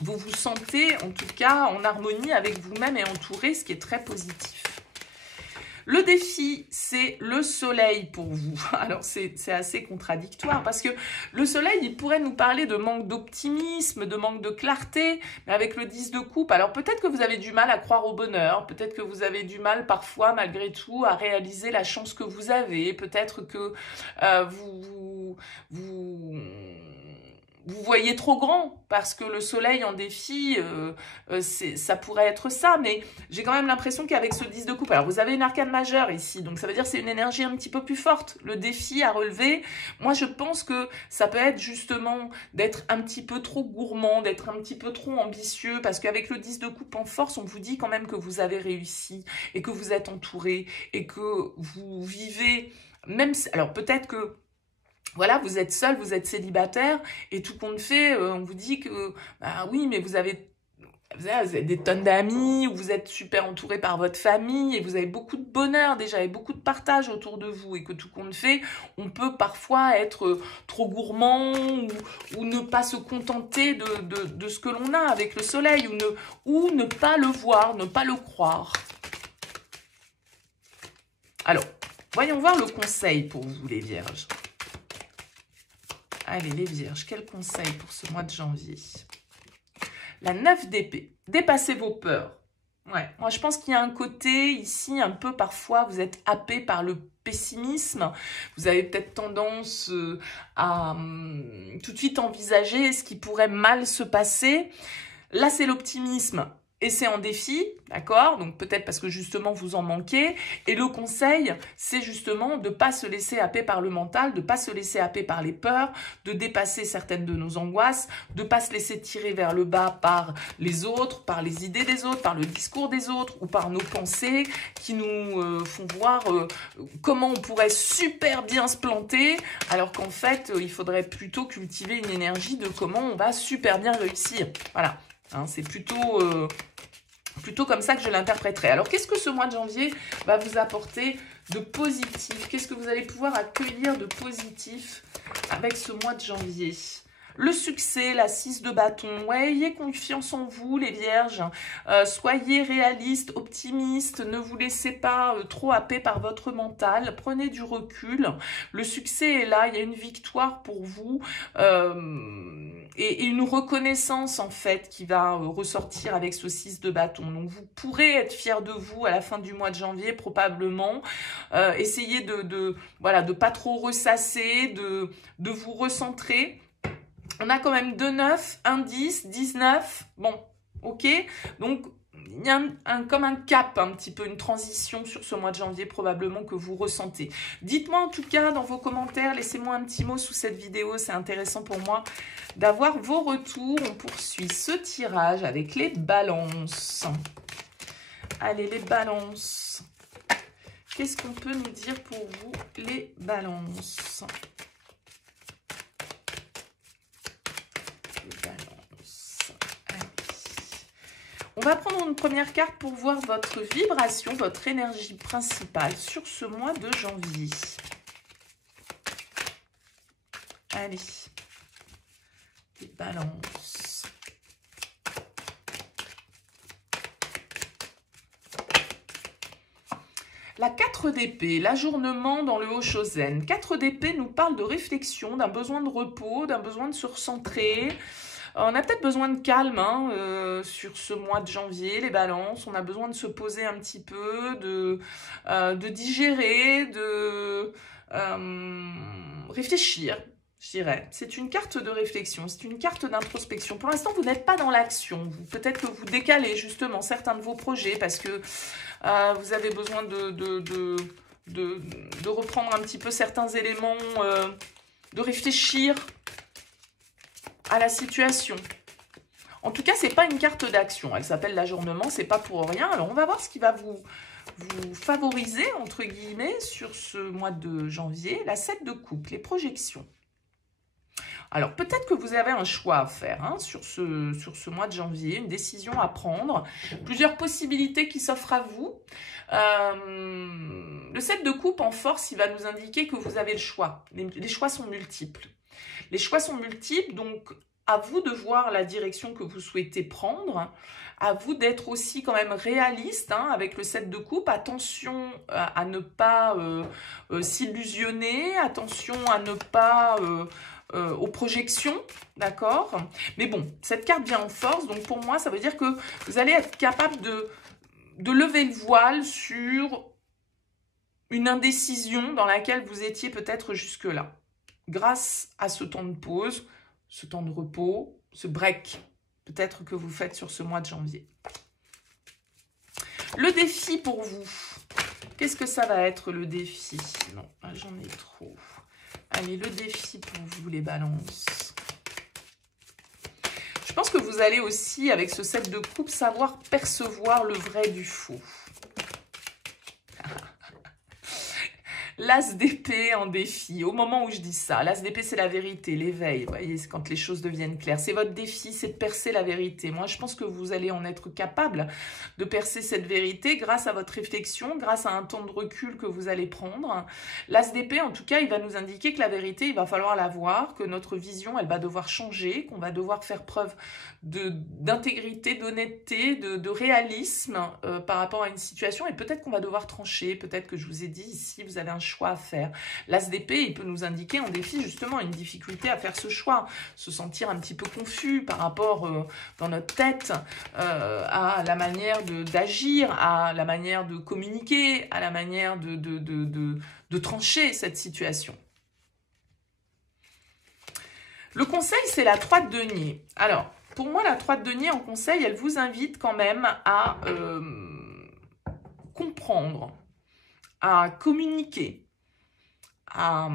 vous vous sentez en tout cas en harmonie avec vous-même et entouré, ce qui est très positif. Le défi, c'est le soleil pour vous. Alors, c'est assez contradictoire parce que le soleil, il pourrait nous parler de manque d'optimisme, de manque de clarté, mais avec le 10 de coupe. Alors, peut-être que vous avez du mal à croire au bonheur, peut-être que vous avez du mal parfois, malgré tout, à réaliser la chance que vous avez, peut-être que vous voyez trop grand, parce que le soleil en défi, ça pourrait être ça, mais j'ai quand même l'impression qu'avec ce 10 de coupe, alors vous avez une arcane majeure ici, donc ça veut dire que c'est une énergie un petit peu plus forte, le défi à relever. Moi je pense que ça peut être justement d'être un petit peu trop gourmand, d'être un petit peu trop ambitieux, parce qu'avec le 10 de coupe en force, on vous dit quand même que vous avez réussi, et que vous êtes entouré, et que vous vivez, même si, alors peut-être que voilà, vous êtes seul, vous êtes célibataire, et tout compte fait, on vous dit que, bah oui, mais vous avez des tonnes d'amis, ou vous êtes super entouré par votre famille, et vous avez beaucoup de bonheur déjà, et beaucoup de partage autour de vous, et que tout compte fait, on peut parfois être trop gourmand, ou ne pas se contenter de ce que l'on a avec le soleil, ou ne pas le voir, ne pas le croire. Alors, voyons voir le conseil pour vous, les vierges. Allez, les vierges, quel conseil pour ce mois de janvier? La 9 d'épée. Dépassez vos peurs. Ouais, moi je pense qu'il y a un côté ici, un peu parfois, vous êtes happé par le pessimisme. Vous avez peut-être tendance à tout de suite envisager ce qui pourrait mal se passer. Là, c'est l'optimisme. Et c'est en défi, d'accord? Donc peut-être parce que justement vous en manquez. Et le conseil, c'est justement de ne pas se laisser happer par le mental, de ne pas se laisser happer par les peurs, de dépasser certaines de nos angoisses, de ne pas se laisser tirer vers le bas par les autres, par les idées des autres, par le discours des autres ou par nos pensées qui nous font voir comment on pourrait super bien se planter, alors qu'en fait, il faudrait plutôt cultiver une énergie de comment on va super bien réussir. Voilà. Hein, c'est plutôt comme ça que je l'interpréterai. Alors, qu'est-ce que ce mois de janvier va vous apporter de positif? Qu'est-ce que vous allez pouvoir accueillir de positif avec ce mois de janvier? Le succès, la 6 de bâton. Ouais, ayez confiance en vous, les vierges. Soyez réalistes, optimistes. Ne vous laissez pas trop happer par votre mental. Prenez du recul. Le succès est là. Il y a une victoire pour vous. Et une reconnaissance, en fait, qui va ressortir avec ce 6 de bâton. Donc, vous pourrez être fiers de vous à la fin du mois de janvier, probablement. Essayez de pas trop ressasser, de vous recentrer. On a quand même 2 9, 1 10, 19. Bon, ok. Donc, il y a comme un cap, un petit peu, une transition sur ce mois de janvier probablement que vous ressentez. Dites-moi en tout cas dans vos commentaires, laissez-moi un petit mot sous cette vidéo, c'est intéressant pour moi d'avoir vos retours. On poursuit ce tirage avec les balances. Allez, les balances. Qu'est-ce qu'on peut nous dire pour vous, les balances? On va prendre une première carte pour voir votre vibration, votre énergie principale sur ce mois de janvier. Allez, les balances. La 4 d'épée, l'ajournement dans le Haut-Chosen. 4 d'épée nous parle de réflexion, d'un besoin de repos, d'un besoin de se recentrer. On a peut-être besoin de calme sur ce mois de janvier, les balances. On a besoin de se poser un petit peu, de digérer, de réfléchir, je dirais. C'est une carte de réflexion, c'est une carte d'introspection. Pour l'instant, vous n'êtes pas dans l'action. Peut-être que vous décalez justement certains de vos projets parce que vous avez besoin de reprendre un petit peu certains éléments, de réfléchir à la situation. En tout cas, c'est pas une carte d'action. Elle s'appelle l'ajournement, c'est pas pour rien. Alors, on va voir ce qui va vous favoriser, entre guillemets, sur ce mois de janvier. La 7 de coupe, les projections. Alors, peut-être que vous avez un choix à faire hein, sur ce mois de janvier, une décision à prendre, plusieurs possibilités qui s'offrent à vous. Le 7 de coupe en force, il va nous indiquer que vous avez le choix. Les choix sont multiples. Les choix sont multiples, donc à vous de voir la direction que vous souhaitez prendre. À vous d'être aussi quand même réaliste hein, avec le 7 de coupe. Attention à ne pas s'illusionner. Attention à ne pas... aux projections, d'accord? Mais bon, cette carte vient en force, donc pour moi, ça veut dire que vous allez être capable de lever le voile sur une indécision dans laquelle vous étiez peut-être jusque-là. Grâce à ce temps de pause, ce temps de repos, ce break, peut-être que vous faites sur ce mois de janvier. Le défi pour vous, qu'est-ce que ça va être le défi? Non, j'en ai trop. Allez, le défi pour vous, les balances. Je pense que vous allez aussi, avec ce 7 de coupe, savoir percevoir le vrai du faux. L'as d'épée en défi, au moment où je dis ça, l'as d'épée c'est la vérité, l'éveil, vous voyez, c'est quand les choses deviennent claires. C'est votre défi, c'est de percer la vérité. Moi, je pense que vous allez en être capable de percer cette vérité grâce à votre réflexion, grâce à un temps de recul que vous allez prendre. L'as d'épée, en tout cas, il va nous indiquer que la vérité, il va falloir la voir, que notre vision, elle va devoir changer, qu'on va devoir faire preuve d'intégrité, d'honnêteté, de réalisme par rapport à une situation, et peut-être qu'on va devoir trancher, peut-être que je vous ai dit ici, vous avez un choix à faire. L'as d'épée, il peut nous indiquer en défi justement une difficulté à faire ce choix, se sentir un petit peu confus par rapport dans notre tête à la manière d'agir, à la manière de communiquer, à la manière de trancher cette situation. Le conseil, c'est la 3 de denier. Alors, pour moi, la 3 de denier en conseil, elle vous invite quand même à comprendre, à communiquer, à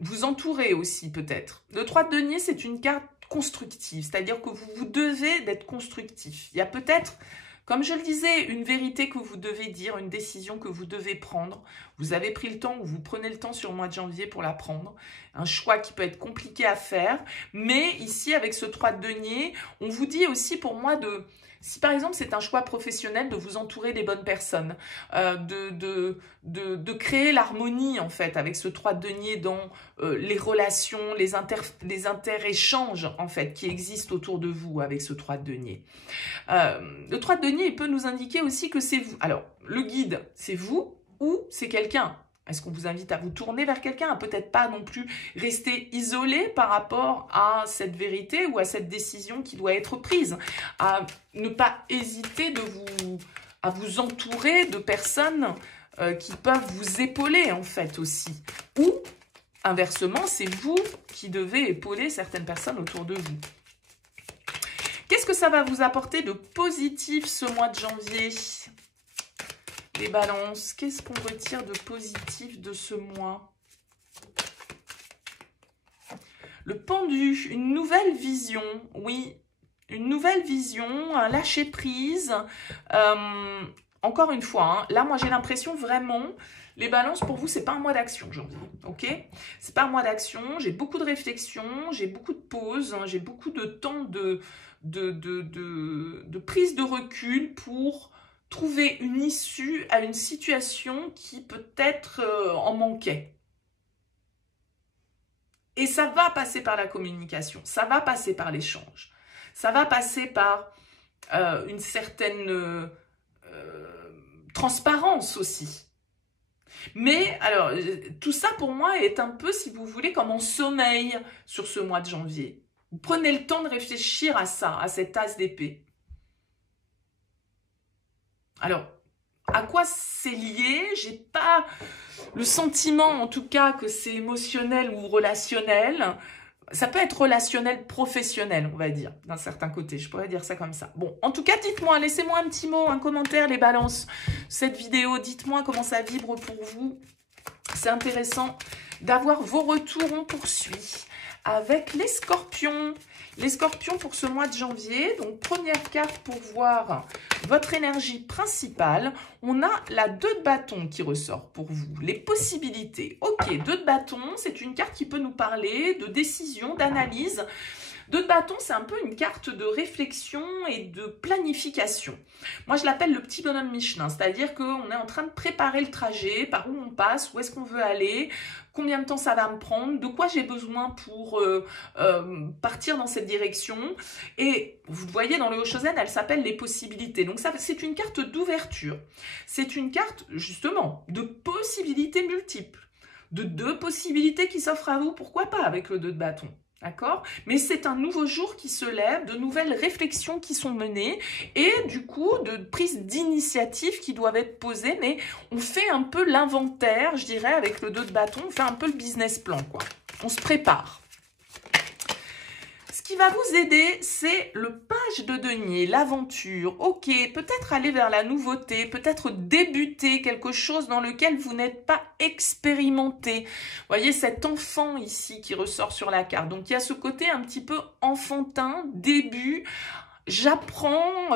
vous entourer aussi peut-être. Le 3 de denier, c'est une carte constructive, c'est-à-dire que vous devez d'être constructif. Il y a peut-être, comme je le disais, une vérité que vous devez dire, une décision que vous devez prendre. Vous avez pris le temps ou vous prenez le temps sur le mois de janvier pour la prendre. Un choix qui peut être compliqué à faire, mais ici, avec ce 3 de denier, on vous dit aussi pour moi de... Si par exemple c'est un choix professionnel, de vous entourer des bonnes personnes, de créer l'harmonie en fait avec ce 3 de denier dans les relations, les inter-échanges en fait qui existent autour de vous avec ce 3 de denier. Le 3 de denier, il peut nous indiquer aussi que c'est vous. Alors le guide, c'est vous ou c'est quelqu'un. Est-ce qu'on vous invite à vous tourner vers quelqu'un, à peut-être pas non plus rester isolé par rapport à cette vérité ou à cette décision qui doit être prise, à ne pas hésiter à vous entourer de personnes qui peuvent vous épauler en fait aussi. Ou inversement, c'est vous qui devez épauler certaines personnes autour de vous. Qu'est-ce que ça va vous apporter de positif ce mois de janvier ? Les balances, qu'est-ce qu'on retire de positif de ce mois? Le pendu, une nouvelle vision, oui, une nouvelle vision, un lâcher-prise. Encore une fois, hein, là, moi, j'ai l'impression vraiment, les balances, pour vous, c'est pas un mois d'action, janvier, ok? C'est pas un mois d'action, j'ai beaucoup de réflexion, j'ai beaucoup de pauses, hein, j'ai beaucoup de temps de prise de recul pour trouver une issue à une situation qui peut-être en manquait. Et ça va passer par la communication, ça va passer par l'échange, ça va passer par une certaine transparence aussi. Mais alors, tout ça pour moi est un peu, si vous voulez, comme en sommeil sur ce mois de janvier. Vous prenez le temps de réfléchir à ça, à cet as d'épée. Alors, à quoi c'est lié? J'ai pas le sentiment, en tout cas, que c'est émotionnel ou relationnel. Ça peut être relationnel, professionnel, on va dire, d'un certain côté. Je pourrais dire ça comme ça. Bon, en tout cas, dites-moi, laissez-moi un petit mot, un commentaire, les balances. Cette vidéo, dites-moi comment ça vibre pour vous. C'est intéressant d'avoir vos retours. On poursuit avec les scorpions. Les scorpions pour ce mois de janvier, donc première carte pour voir votre énergie principale, on a la 2 de bâton qui ressort pour vous, les possibilités. Ok, 2 de bâton, c'est une carte qui peut nous parler de décision, d'analyse. 2 de bâton, c'est un peu une carte de réflexion et de planification. Moi, je l'appelle le petit bonhomme Michelin, c'est-à-dire qu'on est en train de préparer le trajet, par où on passe, où est-ce qu'on veut aller, combien de temps ça va me prendre, de quoi j'ai besoin pour partir dans cette direction. Et vous voyez, dans le Hoshozen, elle s'appelle les possibilités. Donc, ça, c'est une carte d'ouverture. C'est une carte, justement, de possibilités multiples, de 2 possibilités qui s'offrent à vous, pourquoi pas, avec le 2 de bâton. D'accord? Mais c'est un nouveau jour qui se lève, de nouvelles réflexions qui sont menées et du coup de prises d'initiative qui doivent être posées. Mais on fait un peu l'inventaire, je dirais, avec le 2 de bâton, on fait un peu le business plan, quoi. On se prépare. Ce qui va vous aider, c'est le page de denier, l'aventure. Ok, peut-être aller vers la nouveauté, peut-être débuter quelque chose dans lequel vous n'êtes pas expérimenté. Vous voyez cet enfant ici qui ressort sur la carte. Donc, il y a ce côté un petit peu enfantin, début. J'apprends,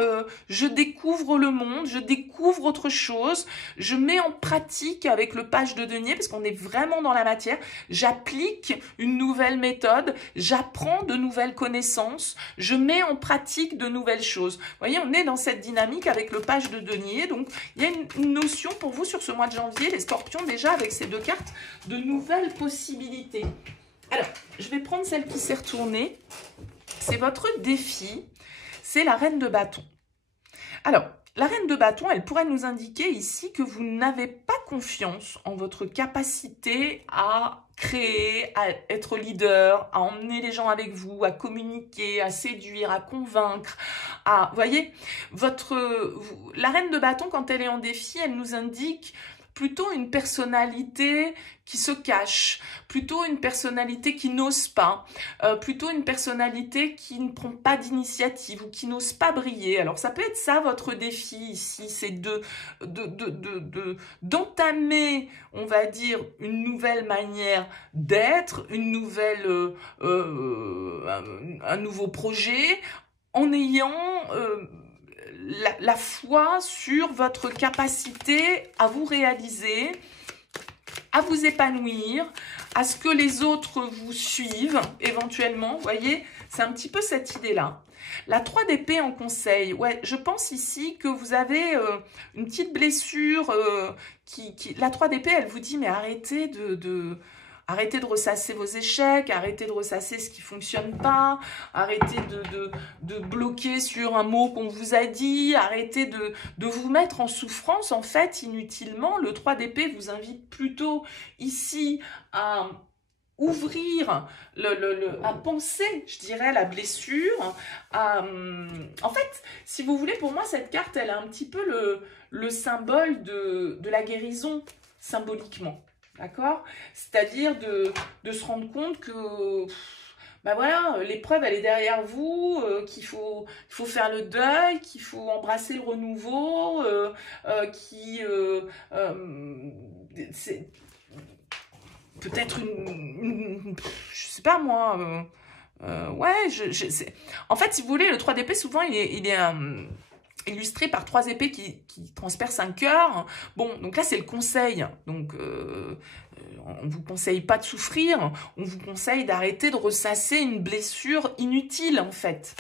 je découvre le monde, je découvre autre chose, je mets en pratique avec le page de denier, parce qu'on est vraiment dans la matière, j'applique une nouvelle méthode, j'apprends de nouvelles connaissances, je mets en pratique de nouvelles choses. Vous voyez, on est dans cette dynamique avec le page de denier, donc il y a une notion pour vous sur ce mois de janvier, les scorpions, déjà avec ces 2 cartes, de nouvelles possibilités. Alors, je vais prendre celle qui s'est retournée, c'est votre défi. C'est la reine de bâton. Alors, la reine de bâton, elle pourrait nous indiquer ici que vous n'avez pas confiance en votre capacité à créer, à être leader, à emmener les gens avec vous, à communiquer, à séduire, à convaincre. Vous voyez, la reine de bâton, quand elle est en défi, elle nous indique plutôt une personnalité qui se cache, plutôt une personnalité qui n'ose pas, plutôt une personnalité qui ne prend pas d'initiative ou qui n'ose pas briller. Alors ça peut être ça votre défi ici, c'est d'entamer, on va dire, une nouvelle manière d'être, une nouvelle, un nouveau projet, en ayant la foi sur votre capacité à vous réaliser, à vous épanouir, à ce que les autres vous suivent éventuellement. Vous voyez, c'est un petit peu cette idée-là. La 3 d'épée en conseil, ouais, je pense ici que vous avez une petite blessure la 3 d'épée, elle vous dit, mais arrêtez arrêtez de ressasser vos échecs, arrêtez de ressasser ce qui ne fonctionne pas, arrêtez de bloquer sur un mot qu'on vous a dit, arrêtez de vous mettre en souffrance, en fait, inutilement. Le 3 d'épée vous invite plutôt ici à ouvrir, à penser, je dirais, la blessure. En fait, si vous voulez, pour moi, cette carte, elle a un petit peu le symbole de la guérison, symboliquement. D'accord? C'est-à-dire de se rendre compte que ben voilà, l'épreuve elle est derrière vous, qu'il faut faire le deuil, qu'il faut embrasser le renouveau, c'est peut-être je sais pas moi, ouais, en fait, si vous voulez, le 3 d'épée, souvent, il est illustré par 3 épées qui transpercent un cœur. Bon, donc là, c'est le conseil. Donc, on ne vous conseille pas de souffrir. On vous conseille d'arrêter de ressasser une blessure inutile, en fait.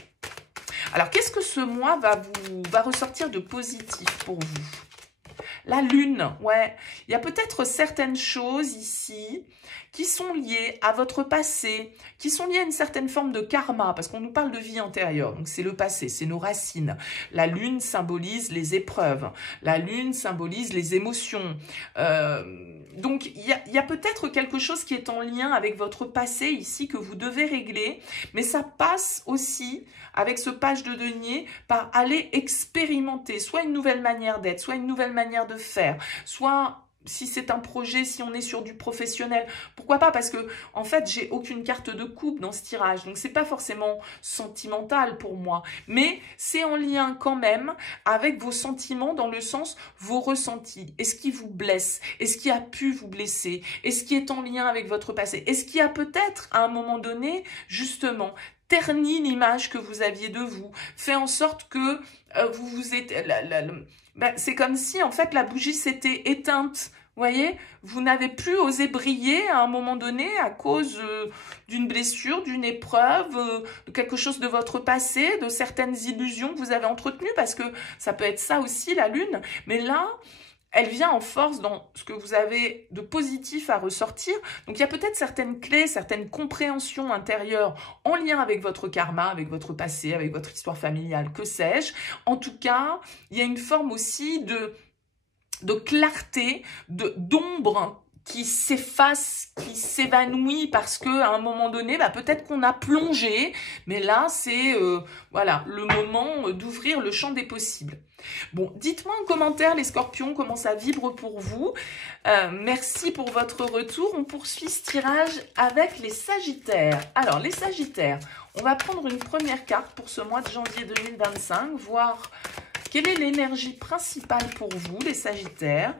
Alors, qu'est-ce que ce mois va ressortir de positif pour vous? La lune, ouais. Il y a peut-être certaines choses ici qui sont liées à votre passé, qui sont liées à une certaine forme de karma, parce qu'on nous parle de vie antérieure, donc c'est le passé, c'est nos racines. La lune symbolise les épreuves, la lune symbolise les émotions. Donc il y a peut-être quelque chose qui est en lien avec votre passé ici que vous devez régler, mais ça passe aussi avec ce page de denier par aller expérimenter soit une nouvelle manière d'être, soit une nouvelle manière de faire, soit si c'est un projet, si on est sur du professionnel, pourquoi pas? Parce que en fait, j'ai aucune carte de couple dans ce tirage, donc c'est pas forcément sentimental pour moi, mais c'est en lien quand même avec vos sentiments dans le sens vos ressentis. Est-ce qui vous blesse? Est-ce qui a pu vous blesser? Est-ce qui est en lien avec votre passé? Est-ce qui a peut-être à un moment donné justement ternit l'image que vous aviez de vous, fait en sorte que vous vous êtes... c'est comme si, en fait, la bougie s'était éteinte. Vous voyez, vous n'avez plus osé briller à un moment donné à cause d'une blessure, d'une épreuve, de quelque chose de votre passé, de certaines illusions que vous avez entretenues, parce que ça peut être ça aussi, la lune. Mais là, elle vient en force dans ce que vous avez de positif à ressortir. Donc, il y a peut-être certaines clés, certaines compréhensions intérieures en lien avec votre karma, avec votre passé, avec votre histoire familiale, que sais-je. En tout cas, il y a une forme aussi de clarté, d'ombre qui s'efface, qui s'évanouit parce que à un moment donné, peut-être qu'on a plongé, mais là, c'est voilà, le moment d'ouvrir le champ des possibles. Bon, dites-moi en commentaire, les scorpions, comment ça vibre pour vous. Merci pour votre retour. On poursuit ce tirage avec les sagittaires. Alors, les sagittaires, on va prendre une première carte pour ce mois de janvier 2025, voir quelle est l'énergie principale pour vous, les sagittaires.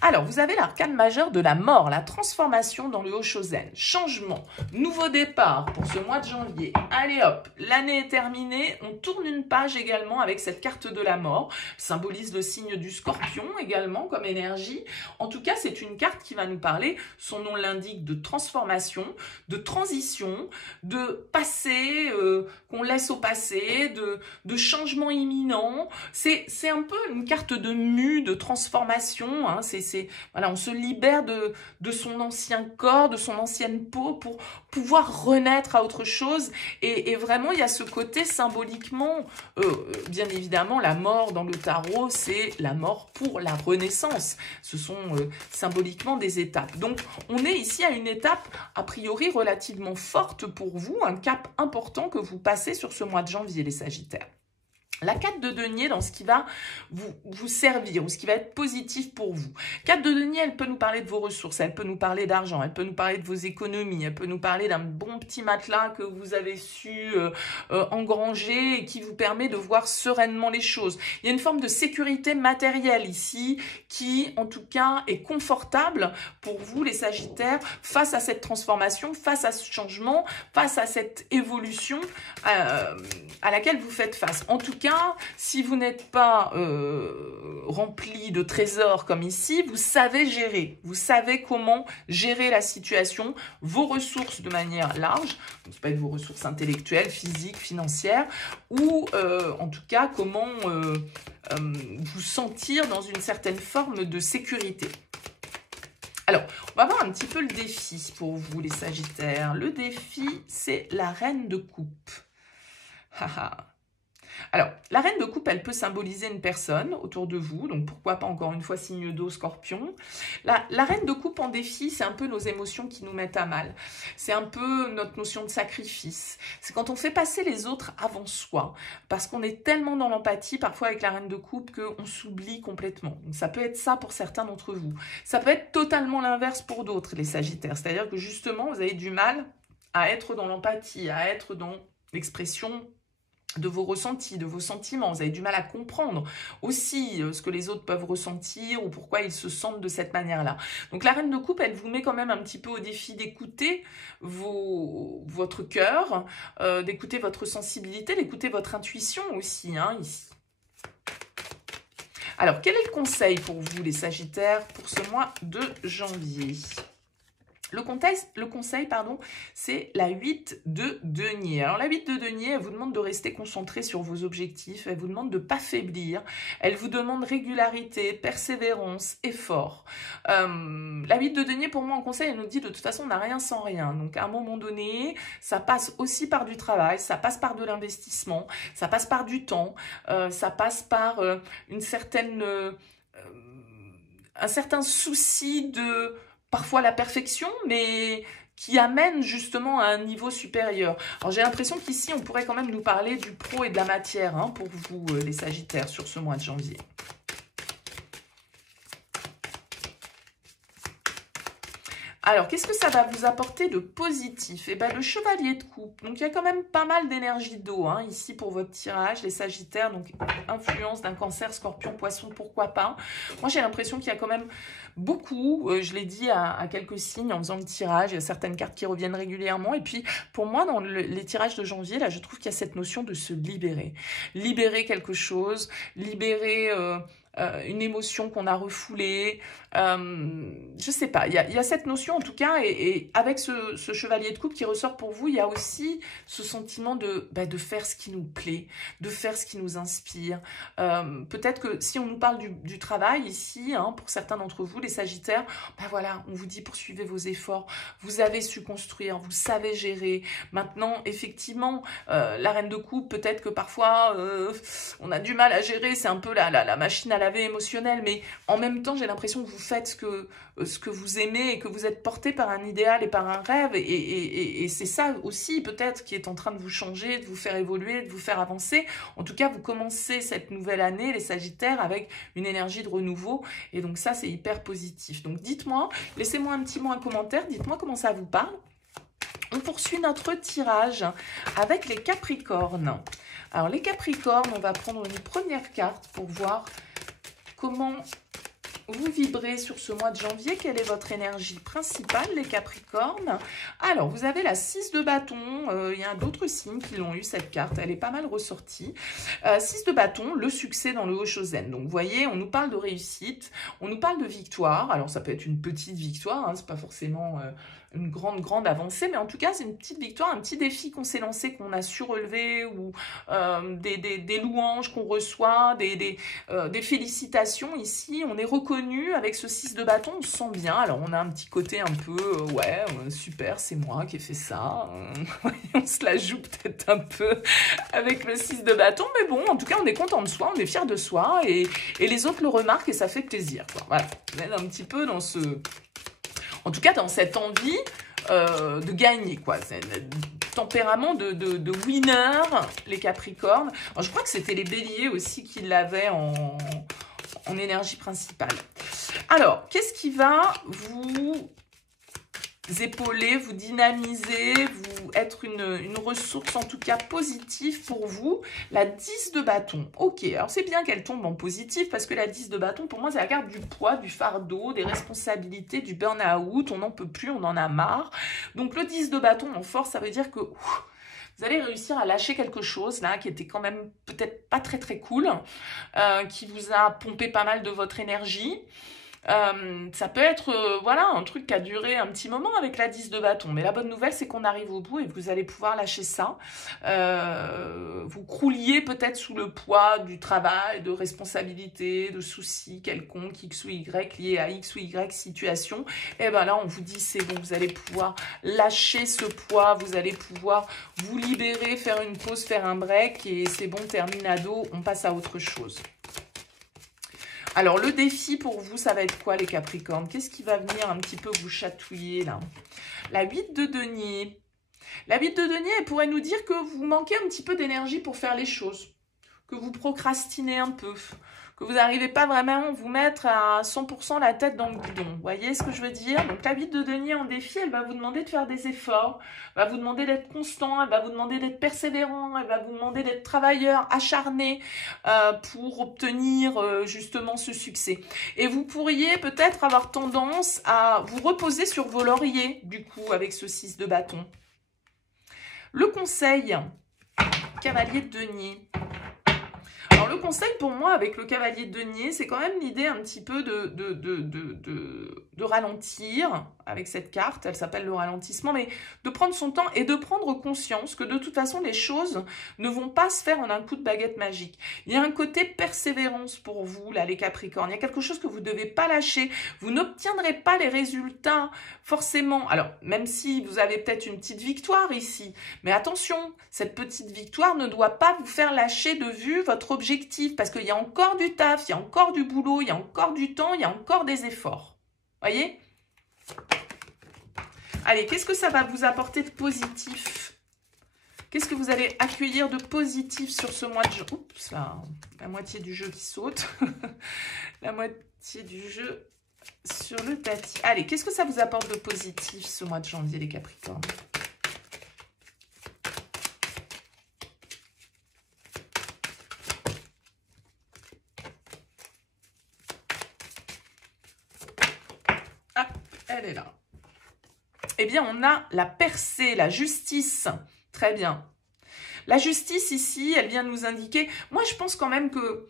Alors, vous avez l'arcane majeur de la mort, la transformation dans le Haut-Shozen. Changement, nouveau départ pour ce mois de janvier. Allez hop, l'année est terminée. On tourne une page également avec cette carte de la mort. Symbolise le signe du scorpion également comme énergie. En tout cas, c'est une carte qui va nous parler, son nom l'indique, de transformation, de transition, de passé qu'on laisse au passé, de changement imminent. C'est un peu une carte de mue, de transformation. Hein. Voilà, on se libère de son ancien corps, de son ancienne peau pour pouvoir renaître à autre chose. Et vraiment, il y a ce côté symboliquement, bien évidemment, la mort dans le tarot, c'est la mort pour la renaissance. Ce sont symboliquement des étapes. Donc, on est ici à une étape, a priori, relativement forte pour vous, un cap important que vous passez sur ce mois de janvier, les sagittaires. La carte de denier dans ce qui va vous servir ou ce qui va être positif pour vous. Carte de denier, elle peut nous parler de vos ressources, elle peut nous parler d'argent, elle peut nous parler de vos économies, elle peut nous parler d'un bon petit matelas que vous avez su engranger et qui vous permet de voir sereinement les choses. Il y a une forme de sécurité matérielle ici qui, en tout cas, est confortable pour vous, les sagittaires, face à cette transformation, face à ce changement, face à cette évolution à laquelle vous faites face. En tout cas, si vous n'êtes pas rempli de trésors comme ici, vous savez gérer. Vous savez comment gérer la situation, vos ressources de manière large. Donc, ça peut être vos ressources intellectuelles, physiques, financières, ou en tout cas, comment vous sentir dans une certaine forme de sécurité. Alors, on va voir un petit peu le défi pour vous, les sagittaires. Le défi, c'est la reine de coupe. Alors, la reine de coupe, elle peut symboliser une personne autour de vous, donc pourquoi pas encore une fois signe d'eau, scorpion. La reine de coupe en défi, c'est un peu nos émotions qui nous mettent à mal. C'est un peu notre notion de sacrifice. C'est quand on fait passer les autres avant soi, parce qu'on est tellement dans l'empathie, parfois avec la reine de coupe, qu'on s'oublie complètement. Donc, ça peut être ça pour certains d'entre vous. Ça peut être totalement l'inverse pour d'autres, les sagittaires. C'est-à-dire que justement, vous avez du mal à être dans l'empathie, à être dans l'expression de vos ressentis, de vos sentiments. Vous avez du mal à comprendre aussi ce que les autres peuvent ressentir ou pourquoi ils se sentent de cette manière-là. Donc la reine de coupe, elle vous met quand même un petit peu au défi d'écouter votre cœur, d'écouter votre sensibilité, d'écouter votre intuition aussi, hein, ici. Alors, quel est le conseil pour vous, les sagittaires, pour ce mois de janvier ? Le conseil, c'est la 8 de denier. Alors, la 8 de denier, elle vous demande de rester concentré sur vos objectifs. Elle vous demande de ne pas faiblir. Elle vous demande régularité, persévérance, effort. La 8 de denier, pour moi, en conseil, elle nous dit de toute façon, on n'a rien sans rien. Donc, à un moment donné, ça passe aussi par du travail, ça passe par de l'investissement, ça passe par du temps, ça passe par un certain souci de... parfois la perfection, mais qui amène justement à un niveau supérieur. Alors j'ai l'impression qu'ici, on pourrait quand même nous parler du pro et de la matière, hein, pour vous, les sagittaires, sur ce mois de janvier. Alors, qu'est-ce que ça va vous apporter de positif? Eh bien, le chevalier de coupe. Donc, il y a quand même pas mal d'énergie d'eau hein, ici pour votre tirage, les sagittaires. Donc, influence d'un cancer, scorpion, poisson, pourquoi pas. Moi, j'ai l'impression qu'il y a quand même beaucoup, je l'ai dit à quelques signes en faisant le tirage, il y a certaines cartes qui reviennent régulièrement. Et puis, pour moi, dans les tirages de janvier, là, je trouve qu'il y a cette notion de se libérer. Libérer quelque chose, libérer... une émotion qu'on a refoulée, je sais pas, il y a cette notion en tout cas, et avec ce chevalier de coupe qui ressort pour vous, il y a aussi ce sentiment de faire ce qui nous plaît, de faire ce qui nous inspire. Peut-être que si on nous parle du travail ici, hein, pour certains d'entre vous, les sagittaires, voilà, on vous dit poursuivez vos efforts, vous avez su construire, vous savez gérer. Maintenant, effectivement, la reine de coupe, peut-être que parfois, on a du mal à gérer, c'est un peu la machine à laver émotionnelle, mais en même temps, j'ai l'impression que vous faites ce que vous aimez et que vous êtes porté par un idéal et par un rêve, et c'est ça aussi peut-être qui est en train de vous changer, de vous faire évoluer, de vous faire avancer. En tout cas, vous commencez cette nouvelle année, les sagittaires, avec une énergie de renouveau, et donc ça, c'est hyper positif. Donc dites-moi, laissez-moi un petit mot, un commentaire, dites-moi comment ça vous parle. On poursuit notre tirage avec les Capricornes. Alors les Capricornes, on va prendre une première carte pour voir comment vous vibrez sur ce mois de janvier. Quelle est votre énergie principale, les Capricornes? Alors, vous avez la 6 de bâton. Il y a d'autres signes qui l'ont eu, cette carte. Elle est pas mal ressortie. 6 de bâton, le succès dans le Haut-Chosen. Donc, vous voyez, on nous parle de réussite, on nous parle de victoire. Alors, ça peut être une petite victoire, hein, c'est pas forcément... une grande avancée, mais en tout cas, c'est une petite victoire, un petit défi qu'on s'est lancé, qu'on a su relever, ou des louanges qu'on reçoit, des félicitations ici. On est reconnu avec ce 6 de bâton, on se sent bien. Alors, on a un petit côté un peu, super, c'est moi qui ai fait ça. On se la joue peut-être un peu avec le 6 de bâton, mais bon, en tout cas, on est content de soi, on est fier de soi, et les autres le remarquent, et ça fait plaisir, quoi. Voilà, on est un petit peu dans ce... En tout cas, dans cette envie de gagner, quoi. C'est un tempérament de winner, les Capricornes. Alors, je crois que c'était les Béliers aussi qui l'avaient en énergie principale. Alors, qu'est-ce qui va vous épauler, vous dynamiser, vous être une ressource en tout cas positive pour vous? La 10 de bâton. Ok, alors c'est bien qu'elle tombe en positif, parce que la 10 de bâton, pour moi, c'est la carte du poids, du fardeau, des responsabilités, du burn-out. On n'en peut plus, on en a marre. Donc le 10 de bâton en force, ça veut dire que... vous allez réussir à lâcher quelque chose là qui était quand même peut-être pas très cool, qui vous a pompé pas mal de votre énergie. Ça peut être voilà, un truc qui a duré un petit moment avec la 10 de bâton, mais la bonne nouvelle c'est qu'on arrive au bout et que vous allez pouvoir lâcher ça. Vous crouliez peut-être sous le poids du travail, de responsabilités, de soucis quelconques, X ou Y, liés à X ou Y situation. Et bien là on vous dit c'est bon, vous allez pouvoir lâcher ce poids, vous allez pouvoir vous libérer, faire une pause, faire un break, et c'est bon, terminado, on passe à autre chose. Alors, le défi pour vous, ça va être quoi, les Capricornes? Qu'est-ce qui va venir un petit peu vous chatouiller, là? La 8 de denier. La 8 de denier, elle pourrait nous dire que vous manquez un petit peu d'énergie pour faire les choses, que vous procrastinez un peu, que vous n'arrivez pas vraiment à vous mettre à 100% la tête dans le guidon. Vous voyez ce que je veux dire? Donc, la 8 de denier en défi, elle va vous demander de faire des efforts, elle va vous demander d'être constant, elle va vous demander d'être persévérant, elle va vous demander d'être travailleur, acharné pour obtenir justement ce succès. Et vous pourriez peut-être avoir tendance à vous reposer sur vos lauriers, du coup, avec ce 6 de bâton. Le conseil, cavalier de denier. Alors, le conseil pour moi avec le cavalier de denier, c'est quand même l'idée un petit peu de ralentir avec cette carte. Elle s'appelle le ralentissement, mais de prendre son temps et de prendre conscience que de toute façon, les choses ne vont pas se faire en un coup de baguette magique. Il y a un côté persévérance pour vous, là, les Capricornes. Il y a quelque chose que vous ne devez pas lâcher. Vous n'obtiendrez pas les résultats forcément. Alors, même si vous avez peut-être une petite victoire ici, mais attention, cette petite victoire ne doit pas vous faire lâcher de vue votre objectif, parce qu'il y a encore du taf, il y a encore du boulot, il y a encore du temps, il y a encore des efforts. Voyez? Allez, qu'est-ce que ça va vous apporter de positif? Qu'est-ce que vous allez accueillir de positif sur ce mois de janvier? Oups, là, la moitié du jeu qui saute. La moitié du jeu sur le tapis. Allez, qu'est-ce que ça vous apporte de positif ce mois de janvier, les Capricornes? Hop, elle est là. Eh bien, on a la percée, la justice. Très bien. La justice, ici, elle vient nous indiquer... Moi, je pense quand même que...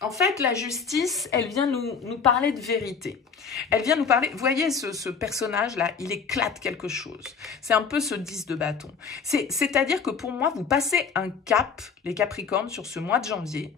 en fait, la justice, elle vient nous parler de vérité. Elle vient nous parler... Vous voyez, ce personnage-là, il éclate quelque chose. C'est un peu ce 10 de bâton. C'est-à-dire que pour moi, vous passez un cap, les Capricornes, sur ce mois de janvier.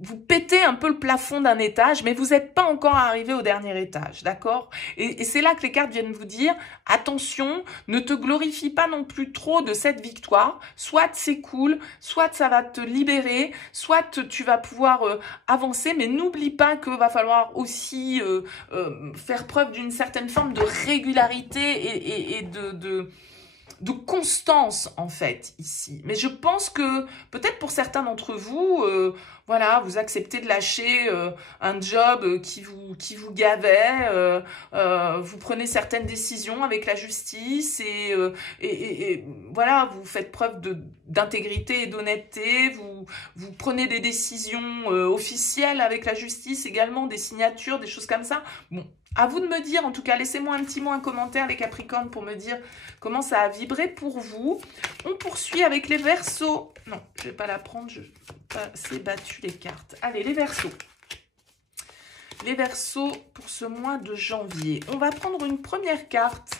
Vous pétez un peu le plafond d'un étage, mais vous n'êtes pas encore arrivé au dernier étage, d'accord? Et c'est là que les cartes viennent vous dire, attention, ne te glorifie pas non plus trop de cette victoire, soit c'est cool, soit ça va te libérer, soit tu vas pouvoir avancer, mais n'oublie pas qu'il va falloir aussi faire preuve d'une certaine forme de régularité et de constance, en fait, ici. Mais je pense que, peut-être pour certains d'entre vous, voilà, vous acceptez de lâcher un job qui vous gavait, vous prenez certaines décisions avec la justice et voilà, vous faites preuve d'intégrité et d'honnêteté, vous prenez des décisions officielles avec la justice également, des signatures, des choses comme ça. Bon, à vous de me dire, en tout cas, laissez-moi un petit mot, un commentaire, les Capricornes, pour me dire comment ça a vibré pour vous. On poursuit avec les Verseaux. Non, je ne vais pas la prendre, je n'ai pas assez battu les cartes. Allez, les Verseaux. Les Verseaux pour ce mois de janvier. On va prendre une première carte,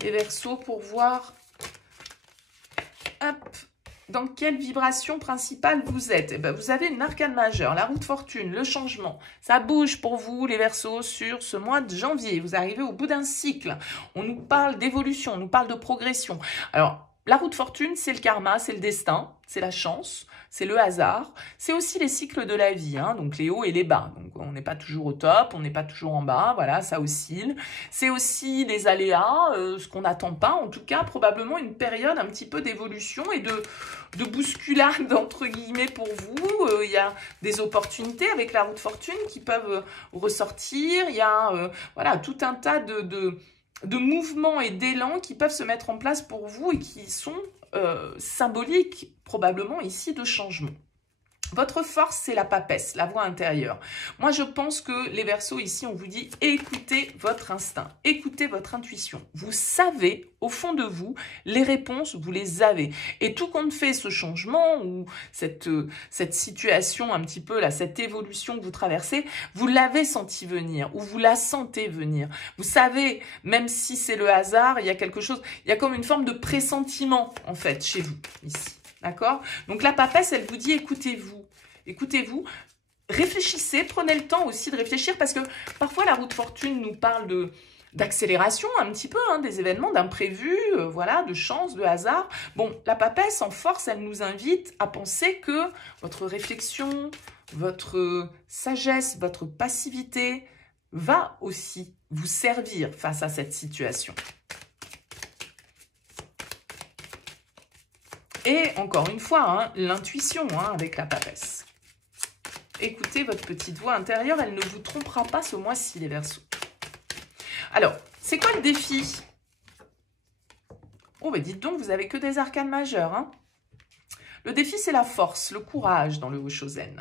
les Verseaux, pour voir... Hop, dans quelle vibration principale vous êtes? Eh ben, vous avez une arcane majeure, la roue de fortune, le changement. Ça bouge pour vous, les Verseaux, sur ce mois de janvier. Vous arrivez au bout d'un cycle. On nous parle d'évolution, on nous parle de progression. Alors, la roue de fortune, c'est le karma, c'est le destin, c'est la chance, c'est le hasard. C'est aussi les cycles de la vie, hein, donc les hauts et les bas. Donc, on n'est pas toujours au top, on n'est pas toujours en bas, voilà, ça oscille. C'est aussi les aléas, ce qu'on n'attend pas, en tout cas, probablement une période un petit peu d'évolution et de bousculade, entre guillemets, pour vous. Il y a des opportunités avec la roue de fortune qui peuvent ressortir. Il y a voilà, tout un tas de mouvements et d'élan qui peuvent se mettre en place pour vous et qui sont symboliques, probablement ici, de changement. Votre force, c'est la papesse, la voix intérieure. Moi, je pense que les Verseaux, ici, on vous dit, écoutez votre instinct, écoutez votre intuition. Vous savez, au fond de vous, les réponses, vous les avez. Et tout compte fait, ce changement ou cette situation un petit peu, là, cette évolution que vous traversez, vous l'avez senti venir ou vous la sentez venir. Vous savez, même si c'est le hasard, il y a quelque chose, il y a comme une forme de pressentiment, en fait, chez vous, ici. D'accord? Donc la papesse, elle vous dit, écoutez-vous, écoutez-vous, réfléchissez, prenez le temps aussi de réfléchir parce que parfois la roue de fortune nous parle d'accélération un petit peu, hein, des événements, d'imprévus, voilà, de chance, de hasard. Bon, la papesse, en force, elle nous invite à penser que votre réflexion, votre sagesse, votre passivité va aussi vous servir face à cette situation. Et encore une fois, hein, l'intuition avec la papesse. Écoutez votre petite voix intérieure, elle ne vous trompera pas ce mois-ci, les Verseaux. Alors, c'est quoi le défi? Oh, ben dites donc, vous avez que des arcanes majeures. Hein. Le défi, c'est la force, le courage dans le Hoshozen.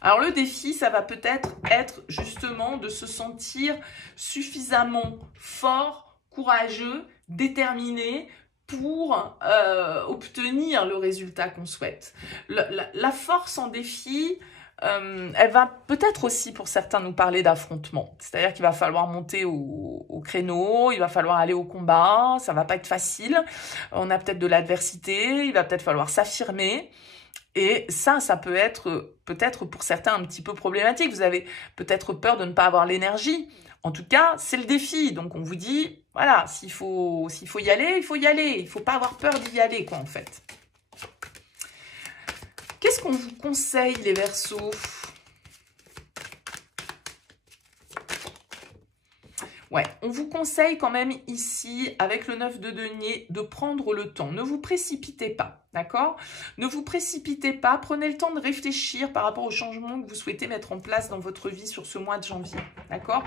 Alors, le défi, ça va peut-être être justement de se sentir suffisamment fort, courageux, déterminé, pour obtenir le résultat qu'on souhaite. La force en défi, elle va peut-être aussi pour certains nous parler d'affrontement. C'est-à-dire qu'il va falloir monter au créneau, il va falloir aller au combat, ça va pas être facile. On a peut-être de l'adversité, il va peut-être falloir s'affirmer. Et ça peut être peut-être pour certains un petit peu problématique. Vous avez peut-être peur de ne pas avoir l'énergie. En tout cas, c'est le défi. Donc, on vous dit, voilà, s'il faut y aller, il faut y aller. Il ne faut pas avoir peur d'y aller, quoi, en fait. Qu'est-ce qu'on vous conseille, les Verseaux? Ouais, on vous conseille quand même ici, avec le 9 de denier, de prendre le temps. Ne vous précipitez pas, d'accord? Ne vous précipitez pas, prenez le temps de réfléchir par rapport aux changements que vous souhaitez mettre en place dans votre vie sur ce mois de janvier, d'accord?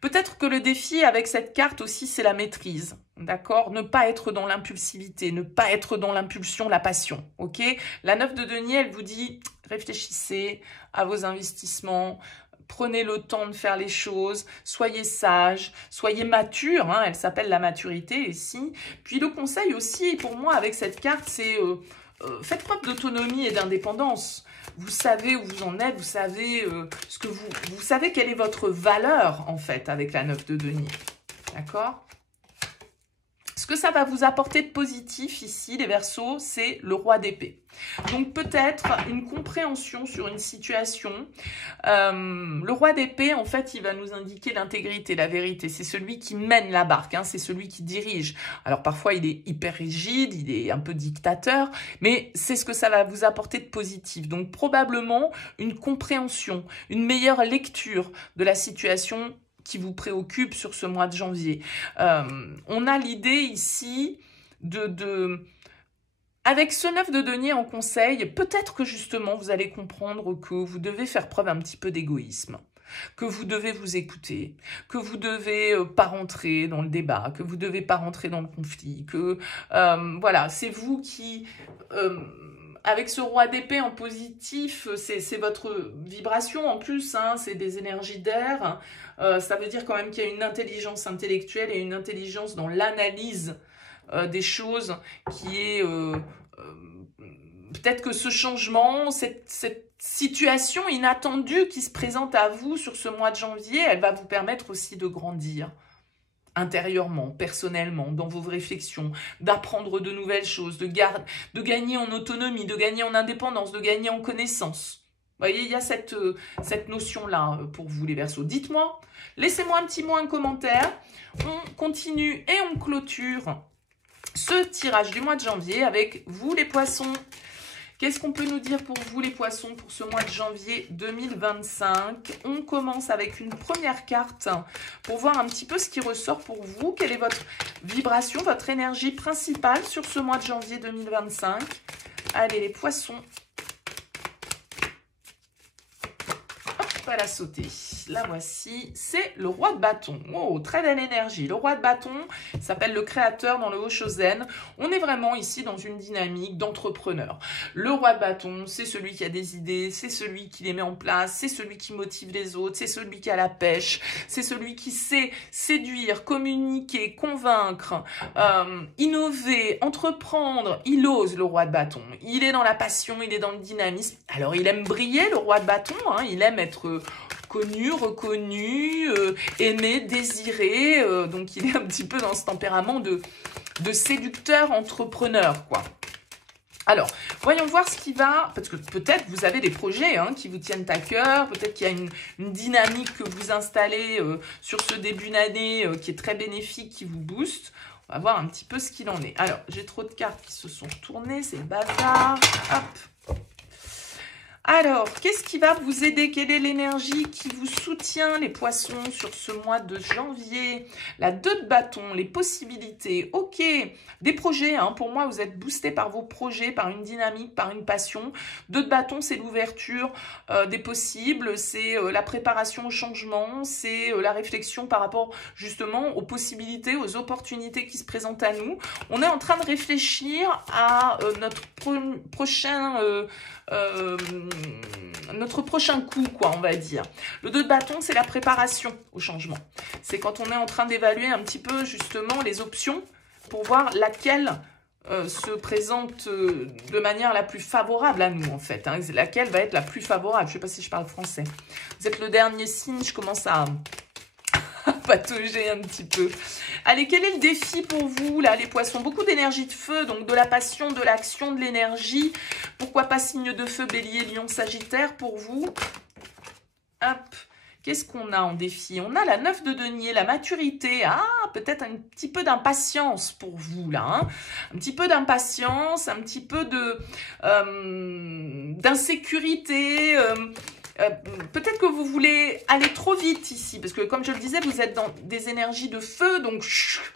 Peut-être que le défi avec cette carte aussi, c'est la maîtrise, d'accord? Ne pas être dans l'impulsivité, ne pas être dans l'impulsion, la passion, ok? La 9 de denier, elle vous dit, réfléchissez à vos investissements, prenez le temps de faire les choses, soyez sage, soyez mature, hein, elle s'appelle la maturité ici. Puis le conseil aussi, pour moi, avec cette carte, c'est faites preuve d'autonomie et d'indépendance. Vous savez où vous en êtes, vous savez vous savez quelle est votre valeur, en fait, avec la 9 de denier. D'accord? Ce que ça va vous apporter de positif ici, les Verseaux, c'est le roi d'épée. Donc peut-être une compréhension sur une situation. Le roi d'épée, en fait, il va nous indiquer l'intégrité, la vérité. C'est celui qui mène la barque, hein, c'est celui qui dirige. Alors parfois, il est hyper rigide, il est un peu dictateur, mais c'est ce que ça va vous apporter de positif. Donc probablement une compréhension, une meilleure lecture de la situation qui vous préoccupe sur ce mois de janvier. On a l'idée ici avec ce 9 de denier en conseil, peut-être que justement vous allez comprendre que vous devez faire preuve un petit peu d'égoïsme, que vous devez vous écouter, que vous devez pas rentrer dans le débat, que vous devez pas rentrer dans le conflit, que voilà, c'est vous qui... avec ce roi d'épée en positif, c'est votre vibration en plus, hein, c'est des énergies d'air. Ça veut dire quand même qu'il y a une intelligence intellectuelle et une intelligence dans l'analyse des choses qui est... peut-être que ce changement, cette situation inattendue qui se présente à vous sur ce mois de janvier, elle va vous permettre aussi de grandir intérieurement, personnellement, dans vos réflexions, d'apprendre de nouvelles choses, de gagner en autonomie, de gagner en indépendance, de gagner en connaissance. Vous voyez, il y a cette notion-là pour vous, les Verseaux. Dites-moi, laissez-moi un petit mot, un commentaire. On continue et on clôture ce tirage du mois de janvier avec vous, les Poissons. Qu'est-ce qu'on peut nous dire pour vous, les Poissons, pour ce mois de janvier 2025? On commence avec une première carte pour voir un petit peu ce qui ressort pour vous. Quelle est votre vibration, votre énergie principale sur ce mois de janvier 2025? Allez, les Poissons. Hop, à la sauter. La voici, c'est le roi de bâton. Oh, très belle énergie. Le roi de bâton s'appelle le créateur dans le Haut-Shozen. On est vraiment ici dans une dynamique d'entrepreneur. Le roi de bâton, c'est celui qui a des idées, c'est celui qui les met en place, c'est celui qui motive les autres, c'est celui qui a la pêche, c'est celui qui sait séduire, communiquer, convaincre, innover, entreprendre. Il ose, le roi de bâton. Il est dans la passion, il est dans le dynamisme. Alors, il aime briller, le roi de bâton, hein. Il aime être... connu, reconnu, aimé, désiré. Donc, il est un petit peu dans ce tempérament de séducteur entrepreneur, quoi. Alors, voyons voir ce qui va... Parce que peut-être vous avez des projets hein, qui vous tiennent à cœur. Peut-être qu'il y a une dynamique que vous installez sur ce début d'année qui est très bénéfique, qui vous booste. On va voir un petit peu ce qu'il en est. Alors, j'ai trop de cartes qui se sont retournées. C'est le bazar. Hop. Alors, qu'est-ce qui va vous aider? Quelle est l'énergie qui vous soutient, les Poissons, sur ce mois de janvier? La 2 de bâton, les possibilités. Ok, des projets. Hein, pour moi, vous êtes boosté par vos projets, par une dynamique, par une passion. 2 de bâton, c'est l'ouverture des possibles. C'est la préparation au changement. C'est la réflexion par rapport, justement, aux possibilités, aux opportunités qui se présentent à nous. On est en train de réfléchir à notre prochain coup, quoi, on va dire. Le 2 de bâton, c'est la préparation au changement. C'est quand on est en train d'évaluer un petit peu, justement, les options pour voir laquelle se présente de manière la plus favorable à nous, en fait. Hein, laquelle va être la plus favorable. Je ne sais pas si je parle français. Vous êtes le dernier signe, je commence à patauger un petit peu. Allez, quel est le défi pour vous, là, les Poissons? Beaucoup d'énergie de feu, donc de la passion, de l'action, de l'énergie. Pourquoi pas signe de feu, Bélier, Lion, Sagittaire pour vous? Hop. Qu'est-ce qu'on a en défi? On a la 9 de denier, la maturité. Ah, peut-être un petit peu d'impatience pour vous, là. Hein, un petit peu d'impatience, un petit peu d'insécurité. peut-être que vous voulez aller trop vite ici, parce que comme je le disais, vous êtes dans des énergies de feu, donc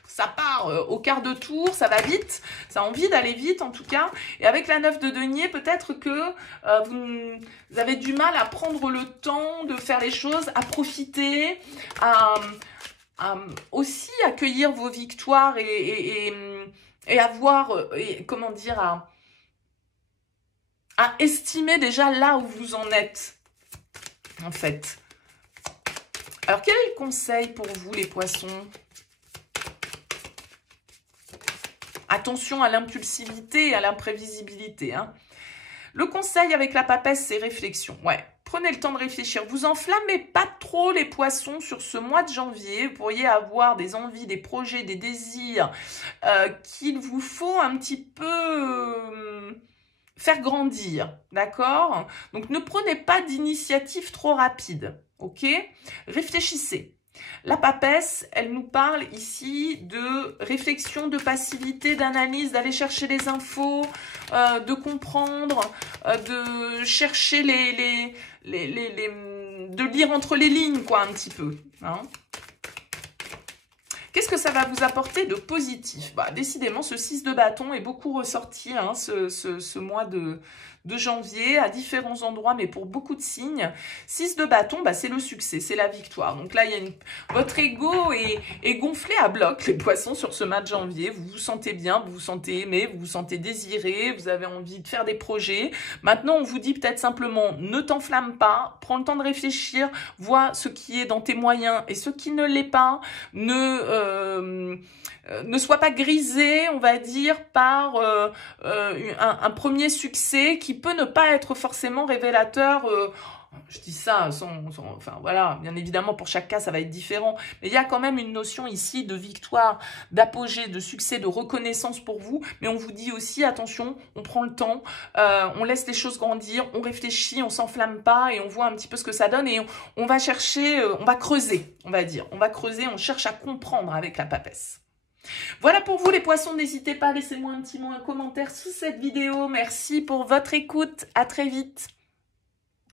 ça part au quart de tour, ça va vite, ça a envie d'aller vite en tout cas. Et avec la 9 de denier, peut-être que vous avez du mal à prendre le temps de faire les choses, à profiter, à aussi accueillir vos victoires et avoir, comment dire, à estimer déjà là où vous en êtes, en fait. Alors, quel est le conseil pour vous, les poissons? Attention à l'impulsivité et à l'imprévisibilité. Hein. Le conseil avec la papesse, c'est réflexion. Ouais, prenez le temps de réfléchir. Vous enflammez pas trop les poissons sur ce mois de janvier. Vous pourriez avoir des envies, des projets, des désirs qu'il vous faut un petit peu faire grandir, d'accord? Donc, ne prenez pas d'initiative trop rapide, ok? Réfléchissez. La papesse, elle nous parle ici de réflexion, de passivité, d'analyse, d'aller chercher les infos, de comprendre, de chercher de lire entre les lignes, quoi, un petit peu. Hein. Qu'est-ce que ça va vous apporter de positif? Bah, décidément, ce 6 de bâton est beaucoup ressorti hein, ce mois de janvier à différents endroits, mais pour beaucoup de signes. 6 de bâton, bah, c'est le succès, c'est la victoire. Donc là, il y a votre ego est gonflé à bloc, les poissons, sur ce mois de janvier. Vous vous sentez bien, vous vous sentez aimé, vous vous sentez désiré, vous avez envie de faire des projets. Maintenant, on vous dit peut-être simplement, ne t'enflamme pas, prends le temps de réfléchir, vois ce qui est dans tes moyens et ce qui ne l'est pas. Ne sois pas grisé, on va dire, par un premier succès qui peut ne pas être forcément révélateur. Je dis ça enfin voilà, bien évidemment pour chaque cas ça va être différent, mais il y a quand même une notion ici de victoire, d'apogée, de succès, de reconnaissance pour vous, mais on vous dit aussi attention, on prend le temps, on laisse les choses grandir, on réfléchit, on s'enflamme pas et on voit un petit peu ce que ça donne et on va chercher, on va creuser, on va dire, on va creuser, on cherche à comprendre avec la papesse. Voilà pour vous les poissons, n'hésitez pas, laissez-moi un petit mot, un commentaire sous cette vidéo, merci pour votre écoute, à très vite.